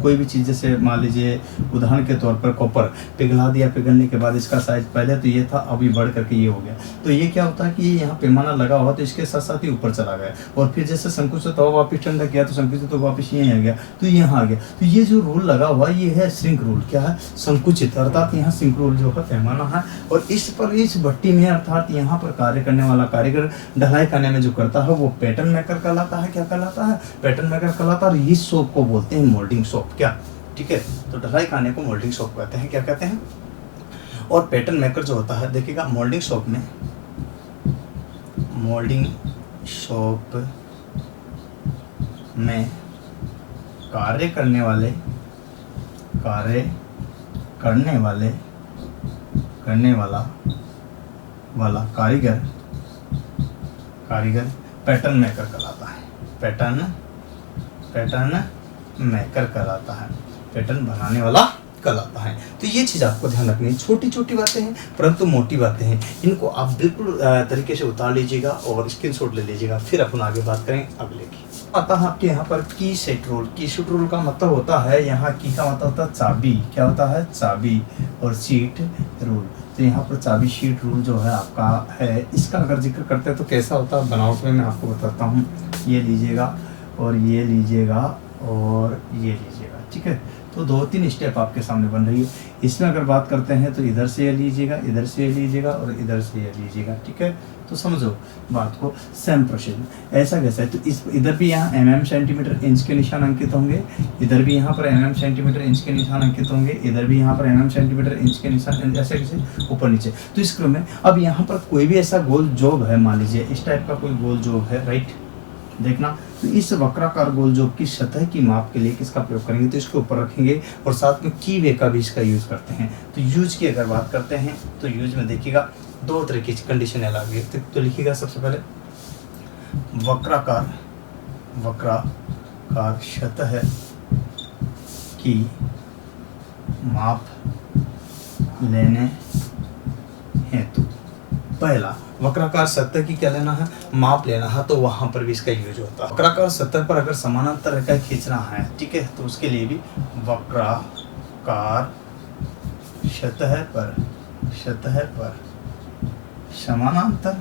कोई भी चीज़, जैसे मान लीजिए उदाहरण के तौर पर कॉपर पिघला दिया, पिघलने के बाद इसका साइज पहले तो ये था, अभी बढ़ करके ये हो गया। तो ये क्या होता है कि ये यहाँ पैमाना लगा हुआ तो इसके साथ साथ ही ऊपर चला गया, और फिर जैसे संकुचित हुआ वापस ठंडा किया तो संकुचित तो वापस यहीं आ गया, तो यहाँ आ गया। तो ये जो रूल लगा हुआ ये है श्रिंक रूल। क्या है, संकुचित, अर्थात यहाँ श्रिंक रूल जो है पैमाना है। और इस भट्टी में अर्थात यहाँ पर कार्य करने वाला कारीगर ढलाई करने में जो करता है वो पैटर्न मेकर कहलाता है। क्या कहलाता है, पैटर्न मेकर कहलाता है। और इस शॉप को बोलते हैं मोल्डिंग शॉप, क्या, ठीक है। तो ढलाई खाने को मोल्डिंग शॉप कहते हैं, क्या कहते हैं। और पैटर्न मेकर जो होता है, देखिएगा मोल्डिंग शॉप में कार्य करने वाला कारीगर पैटर्न मेकर कहलाता है। पैटर्न मेकर कहलाता है, पैटर्न बनाने वाला कहलाता है। तो ये चीज़ आपको ध्यान रखनी है। छोटी छोटी बातें हैं परंतु मोटी बातें हैं, इनको आप बिल्कुल तरीके से उतार लीजिएगा और स्क्रीनशॉट ले लीजिएगा। फिर अपन आगे बात करें अगले की। आता है आपके यहाँ पर की सेट रूल। की सेट रूल का मतलब होता है, यहाँ की का मतलब होता है चाबी। क्या होता है, चाबी। और शीट रूल, तो यहाँ पर चाबी शीट रूल जो है आपका है। इसका अगर जिक्र करते हैं तो कैसा होता है बनावट में, मैं आपको बताता हूँ। ये लीजिएगा, और ये लीजिएगा और ये लीजिएगा, ठीक है। तो 2-3 स्टेप आपके सामने बन रही है। इसमें अगर बात करते हैं तो इधर से ये लीजिएगा, इधर से ये लीजिएगा और इधर से ये लीजिएगा, ठीक है। तो समझो बात को, सेम प्रोसीजर। ऐसा कैसा है, तो इस इधर भी यहाँ mm सेंटीमीटर इंच के निशान अंकित होंगे, इधर भी यहाँ पर mm सेंटीमीटर इंच के निशान अंकित होंगे, इधर भी यहाँ पर mm सेंटीमीटर इंच के निशान, ऐसे कैसे ऊपर नीचे। तो इस क्रम में अब यहाँ पर कोई भी ऐसा गोल जॉब है, मान लीजिए इस टाइप का कोई गोल जॉब है, राइट, देखना। तो इस वक्राकार गोल जॉब की सतह की माप के लिए किसका प्रयोग करेंगे, तो इसके ऊपर रखेंगे और साथ में की वे का भी इसका यूज करते हैं। तो यूज की अगर बात करते हैं तो यूज में देखिएगा 2 तरह की कंडीशन लगी। तो लिखिएगा सबसे पहले वक्राकार सतह की माप लेने हेतु, पहला वक्राकार सतह की क्या लेना है, माप लेना है, तो वहां पर भी इसका यूज होता है। वक्राकार सतह पर अगर समानांतर रेखा खींचना है, ठीक है, तो उसके लिए भी वक्राकार सतह पर समानांतर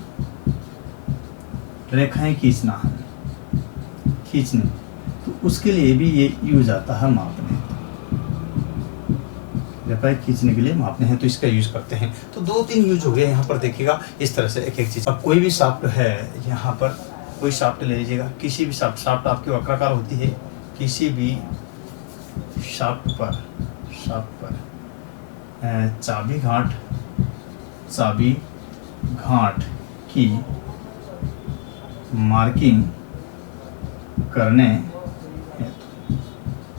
रेखाएं खींचने, तो उसके लिए भी ये यूज आता है मापने, रेखाएं खींचने के लिए मापने हैं, तो इसका यूज करते हैं। तो 2-3 यूज हो गए यहाँ पर, देखिएगा इस तरह से एक एक चीज। अब कोई भी शाफ्ट है, यहाँ पर कोई शाफ्ट ले लीजिएगा, किसी भी शाफ्ट आपकी वक्राकार होती है, किसी भी शाफ्ट पर चाबी घाट की मार्किंग करने,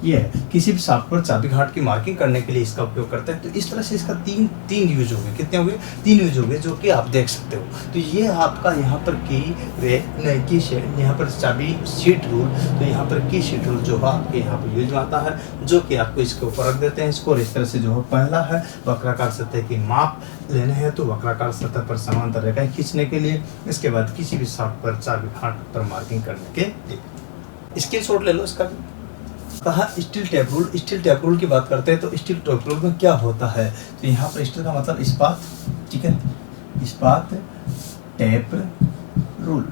ये है किसी भी शाफ्ट पर चाबी घाट की मार्किंग करने के लिए इसका उपयोग करते हैं। तो इस तरह से इसका तीन यूज हो गए। कितने हो गए? 3 यूज हो गए, जो कि आप देख सकते हो। तो ये आपका यहाँ पर की शेड, यहाँ पर चाबी शीट रूल, तो यहाँ पर की शीट रूल जो है आपके यहाँ पर यूज में आता है, जो कि आपको इसके ऊपर रख देते हैं इसको। और इस तरह से जो है, पहला है वक्राकार सतह की माप लेने हैं, तो वक्राकार सतह पर समांतर रेखाएं खींचने के लिए। इसके बाद किसी भी शाफ्ट पर चाबी घाट पर मार्किंग करने के लिए। स्क्रीनशॉट ले लो इसका भी। कहा steel tap rule. Steel tap rule की बात करते हैं तो स्टील टैप रूल में क्या होता है, तो यहाँ पर स्टील का मतलब इस्पात, ठीक है, इस्पात टैप रूल,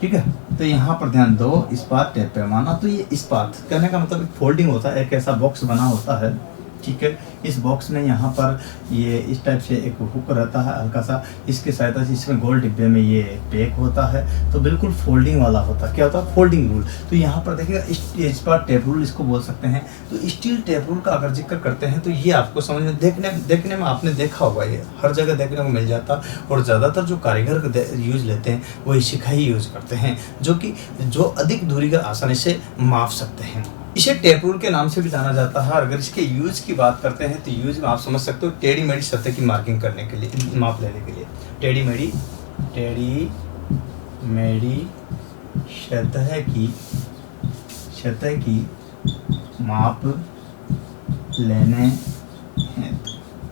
ठीक है। तो यहाँ पर ध्यान दो, इस्पात टैप पैमाना। तो ये इस्पात कहने का मतलब एक फोल्डिंग होता है, एक ऐसा बॉक्स बना होता है, ठीक है। इस बॉक्स में यहाँ पर ये इस टाइप से एक हुक रहता है हल्का सा, इसके सहायता से इसमें गोल डिब्बे में ये पैक होता है, तो बिल्कुल फोल्डिंग वाला होता है। क्या होता है? Folding rule. तो यहाँ पर देखिएगा इस पर टैप रूल इसको बोल सकते हैं। तो स्टील टैप रूल का अगर जिक्र करते हैं तो ये आपको समझ में देखने में आपने देखा होगा, ये हर जगह देखने को मिल जाता। और ज़्यादातर जो कारीगर यूज लेते हैं वो इसी का ही यूज करते हैं, जो अधिक दूरी का आसानी से माप सकते हैं। इसे टैप रूल के नाम से भी जाना जाता है। अगर इसके यूज की बात करते हैं तो यूज में आप समझ सकते हो, टेढ़ी मेढ़ी सतह की मार्किंग करने के लिए, माप लेने के लिए। टेढ़ी मेढ़ी सतह की माप लेने हैं,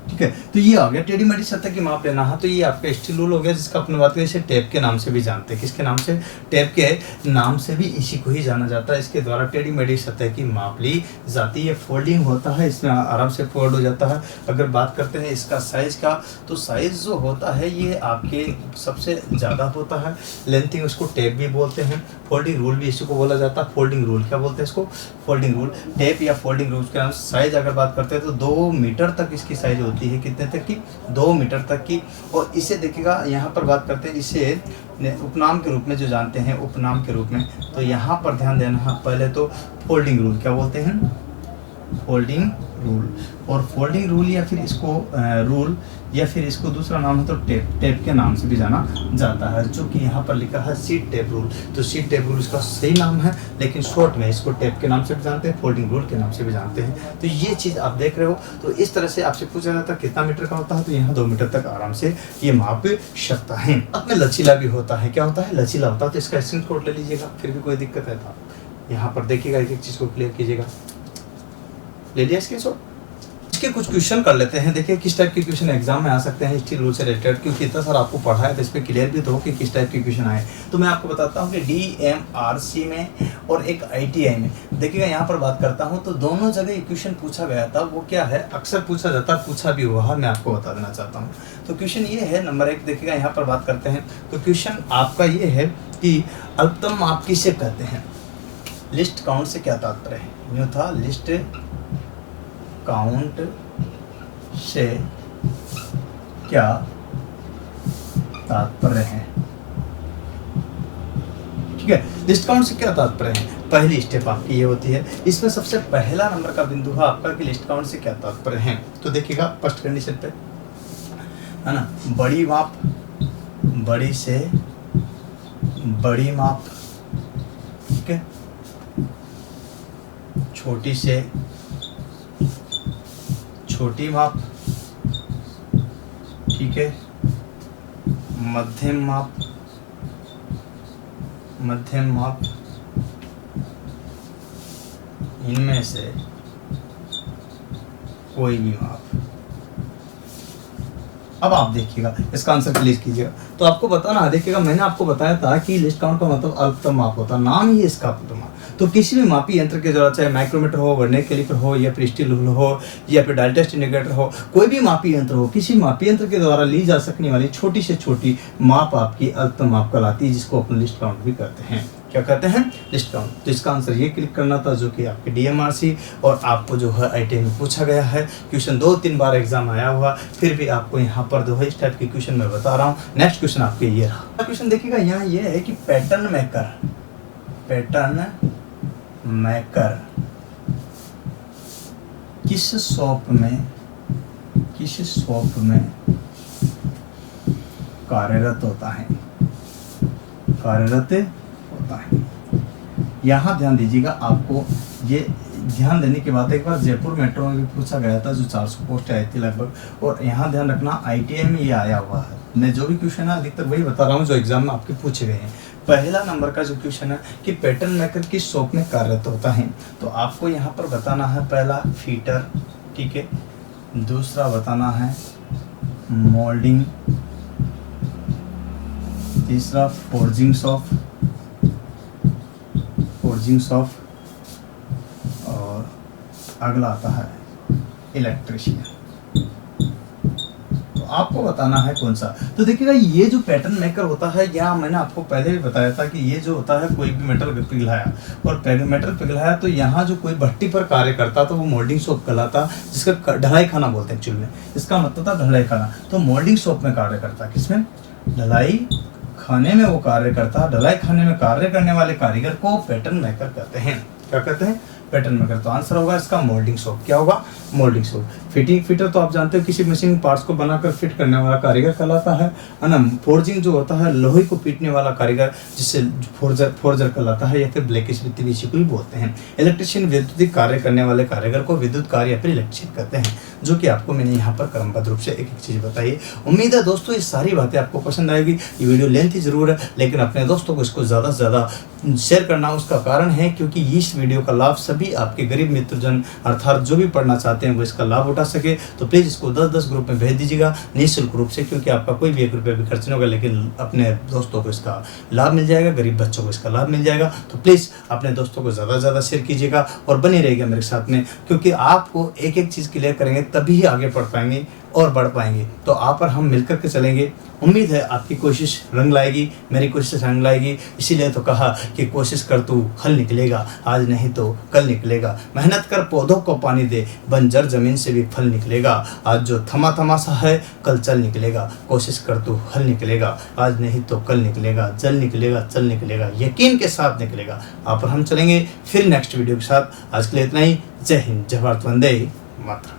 ठीक है। तो ये आ गया टेढ़ी मेढ़ी सतह की माप लेना है। तो ये आपका स्टील रूल हो गया, जिसका अपने बात करें इसे टैप के नाम से भी जानते हैं। किसके नाम से? टैप के नाम से भी इसी को ही जाना जाता है। इसके द्वारा टेढ़ी मेढ़ी सतह की माप ली जाती है। फोल्डिंग होता है, इसमें आराम से फोल्ड हो जाता है। अगर बात करते हैं इसका साइज का, तो साइज जो होता है ये आपके सबसे ज़्यादा होता है। लेंथिंग उसको टैप भी बोलते हैं, फोल्डिंग रूल भी इसी को बोला जाता है। फोल्डिंग रूल क्या बोलते हैं इसको? Folding rule. टैप या फोल्डिंग रूल के नाम। साइज अगर बात करते हैं तो 2 मीटर तक इसकी साइज होती है। कितने तक की? 2 मीटर तक की। और इसे देखिएगा, यहाँ पर बात करते हैं इसे उपनाम के रूप में जो जानते हैं, उपनाम के रूप में। तो यहाँ पर ध्यान देना, पहले तो फोल्डिंग रूल क्या बोलते हैं? Folding rule. और फोल्डिंग रूल या फिर इसको रूल या फिर इसको दूसरा नाम है तो टेप के नाम से भी जाना जाता है, जो कि यहाँ पर लिखा है शीट टेप रूल। तो शीट टेप रूल इसका सही नाम है, लेकिन शॉर्ट में इसको टेप के नाम से भी जानते हैं, फोल्डिंग रूल के नाम से भी जानते हैं। तो ये चीज़ आप देख रहे हो। तो इस तरह से आपसे पूछा जाता है कितना मीटर का होता है, तो यहाँ 2 मीटर तक आराम से ये माप सकता है। अपने लचीला भी होता है। क्या होता है? लचीला होता है। तो इसका स्क्रीनशॉट ले लीजिएगा, फिर भी कोई दिक्कत है तो यहाँ पर देखिएगा, एक एक चीज़ को क्लियर कीजिएगा। ले लिया स्क्रीनशॉट। इसके कुछ क्वेश्चन कर लेते हैं। देखिए किस टाइप के क्वेश्चन एग्जाम में आ सकते हैं स्टील रूल से रिलेटेड, क्योंकि इतना सारा आपको पढ़ा है तो इस पर क्लियर भी तो हो कि किस टाइप के क्वेश्चन आए। तो मैं आपको बताता हूँ कि DMRC में और एक ITI में, देखिएगा यहाँ पर बात करता हूँ तो दोनों जगह क्वेश्चन पूछा गया था। वो क्या है? अक्सर पूछा जाता है, पूछा भी हुआ है, मैं आपको बता देना चाहता हूँ। तो क्वेश्चन ये है, नंबर 1 देखिएगा यहाँ पर बात करते हैं। तो क्वेश्चन आपका ये है कि अल्पतम माप किसे कहते हैं? लिस्ट काउंट से क्या तात्पर्य है? यूँ था, लिस्ट काउंट से क्या तात्पर्य है? ठीक है, लिस्ट काउंट से क्या तात्पर्य है? पहली स्टेप आपकी ये होती है, इसमें सबसे पहला नंबर का बिंदु है आपका कि लिस्ट काउंट से क्या तात्पर्य है। तो देखिएगा फर्स्ट कंडीशन पे, है ना, बड़ी माप, बड़ी से बड़ी माप, ठीक है, छोटी से छोटी माप, ठीक है, मध्यम माप, मध्यम माप, इनमें से कोई भी माप। अब आप देखिएगा, इसका आंसर क्लियर कीजिएगा। तो आपको बताना है, देखिएगा मैंने आपको बताया था कि लिस्ट काउंट का मतलब अल्पतम माप होता है, नाम ही इसका अल्पतम माप। तो किसी भी मापी यंत्र की जरूरत, चाहे माइक्रोमीटर हो, वर्नियर कैलिपर हो, या फिर स्टील रूल हो, या फिर डायल टेस्ट इंडिकेटर हो, कोई भी मापी यंत्र हो, किसी मापी यंत्र के द्वारा ली जा सकने वाली छोटी से छोटी माप आपकी अल्पतम माप कहलाती है, जिसको अपन लिस्ट काउंट भी कहते हैं। क्या कहते हैं? List count. तो इसका आंसर ये क्लिक करना था, जो कि आपके DMRC और आपको जो है ITI में पूछा गया है। क्वेश्चन 2-3 बार एग्जाम आया हुआ, फिर भी आपको यहाँ पर जो है इस टाइप के क्वेश्चन मैं बता रहा हूँ। नेक्स्ट क्वेश्चन आपके ये रहा। क्वेश्चन देखिएगा, यहाँ ये है कि पैटर्न मेकर, पैटर्न मेकर किस शॉप में कार्यरत होता है, कार्यरत होता है। यहाँ ध्यान दीजिएगा, आपको ये ध्यान देने के बाद एक बार जयपुर मेट्रो में भी पूछा गया था, जो 400 पोस्ट आई थी लगभग, और यहाँ ध्यान रखना ITI में ये आया हुआ है। मैं जो भी क्वेश्चन है अधिकतर वही बता रहा हूँ जो एग्जाम में आपके पूछे गए हैं। पहला नंबर का जो क्वेश्चन है कि पैटर्न मेकर किस शॉप में कार्यरत होता है, तो आपको यहाँ पर बताना है पहला फीटर, ठीक है, दूसरा बताना है मोल्डिंग, तीसरा फोर्जिंग शॉप, और अगला आता है इलेक्ट्रिशियन। तो आपको बताना है कौन सा। तो देखिएगा, ये जो पैटर्न मेकर होता है, यहाँ मैंने आपको पहले भी बताया था कि ये जो होता है, कोई भी मेटल पिघलाया और मेटल पिघलाया, तो यहाँ जो कोई भट्टी पर कार्य करता तो वो मोल्डिंग शॉप कहलाता, जिसका ढलाई खाना बोलते हैं एक्चुअली में, इसका मतलब था ढलाई खाना। तो मोल्डिंग शॉप में कार्य करता, किसमें? ढलाई खाने में वो कार्य करता। ढलाई खाने में कार्य करने वाले कारीगर को पैटर्न मेकर कहते हैं। क्या कहते हैं? Pattern maker. तो आंसर होगा इसका मोल्डिंग शॉप। क्या होगा? Moulding shop. फिटर तो आप जानते हो, किसी मशीन पार्ट्स को बनाकर फिट करने वाला कारीगर कहलाता है ना। फोर्जिंग जो होता है, लोहे को पीटने वाला कारीगर, जिससे फोर्जर कहलाता है, या फिर ब्लैकस्मिथ भी इसी को ही बोलते हैं। इलेक्ट्रिशियन विद्युतीय कार्य करने वाले कारीगर को विद्युत कार्य या फिर इलेक्ट्रिशियन कहते हैं, जो कि आपको मैंने यहाँ पर क्रमबद्ध रूप से एक एक चीज बताई। उम्मीद है दोस्तों ये सारी बातें आपको पसंद आएगी। ये वीडियो लेंथी जरूर है, लेकिन अपने दोस्तों को इसको ज़्यादा से ज़्यादा शेयर करना। उसका कारण है क्योंकि इस वीडियो का लाभ सभी आपके गरीब मित्रजन अर्थात जो भी पढ़ना चाहते हैं वो इसका लाभ उठा सके। तो प्लीज़ इसको 10-10 ग्रुप में भेज दीजिएगा निःशुल्क रूप से, क्योंकि आपका कोई भी 1 रुपया भी खर्च नहीं होगा, लेकिन अपने दोस्तों को इसका लाभ मिल जाएगा, गरीब बच्चों को इसका लाभ मिल जाएगा। तो प्लीज़ अपने दोस्तों को ज़्यादा से ज़्यादा शेयर कीजिएगा और बने रहिएगा मेरे साथ में, क्योंकि आपको एक एक चीज़ क्लियर करेंगे तभी ही आगे पढ़ पाएंगे और बढ़ पाएंगे। तो आप और हम मिलकर के चलेंगे। उम्मीद है आपकी कोशिश रंग लाएगी, मेरी कोशिश रंग लाएगी। इसीलिए तो कहा कि कोशिश कर तू फल निकलेगा, आज नहीं तो कल निकलेगा। मेहनत कर पौधों को पानी दे, बंजर जमीन से भी फल निकलेगा। आज जो थमा थमा सा है कल चल निकलेगा। कोशिश कर तू फल निकलेगा, आज नहीं तो कल निकलेगा। जल निकलेगा, चल निकलेगा, यकीन के साथ निकलेगा। आप और हम चलेंगे फिर नेक्स्ट वीडियो के साथ। आज के लिए इतना ही। जय हिंद, जय भारत, वंदे मातरम।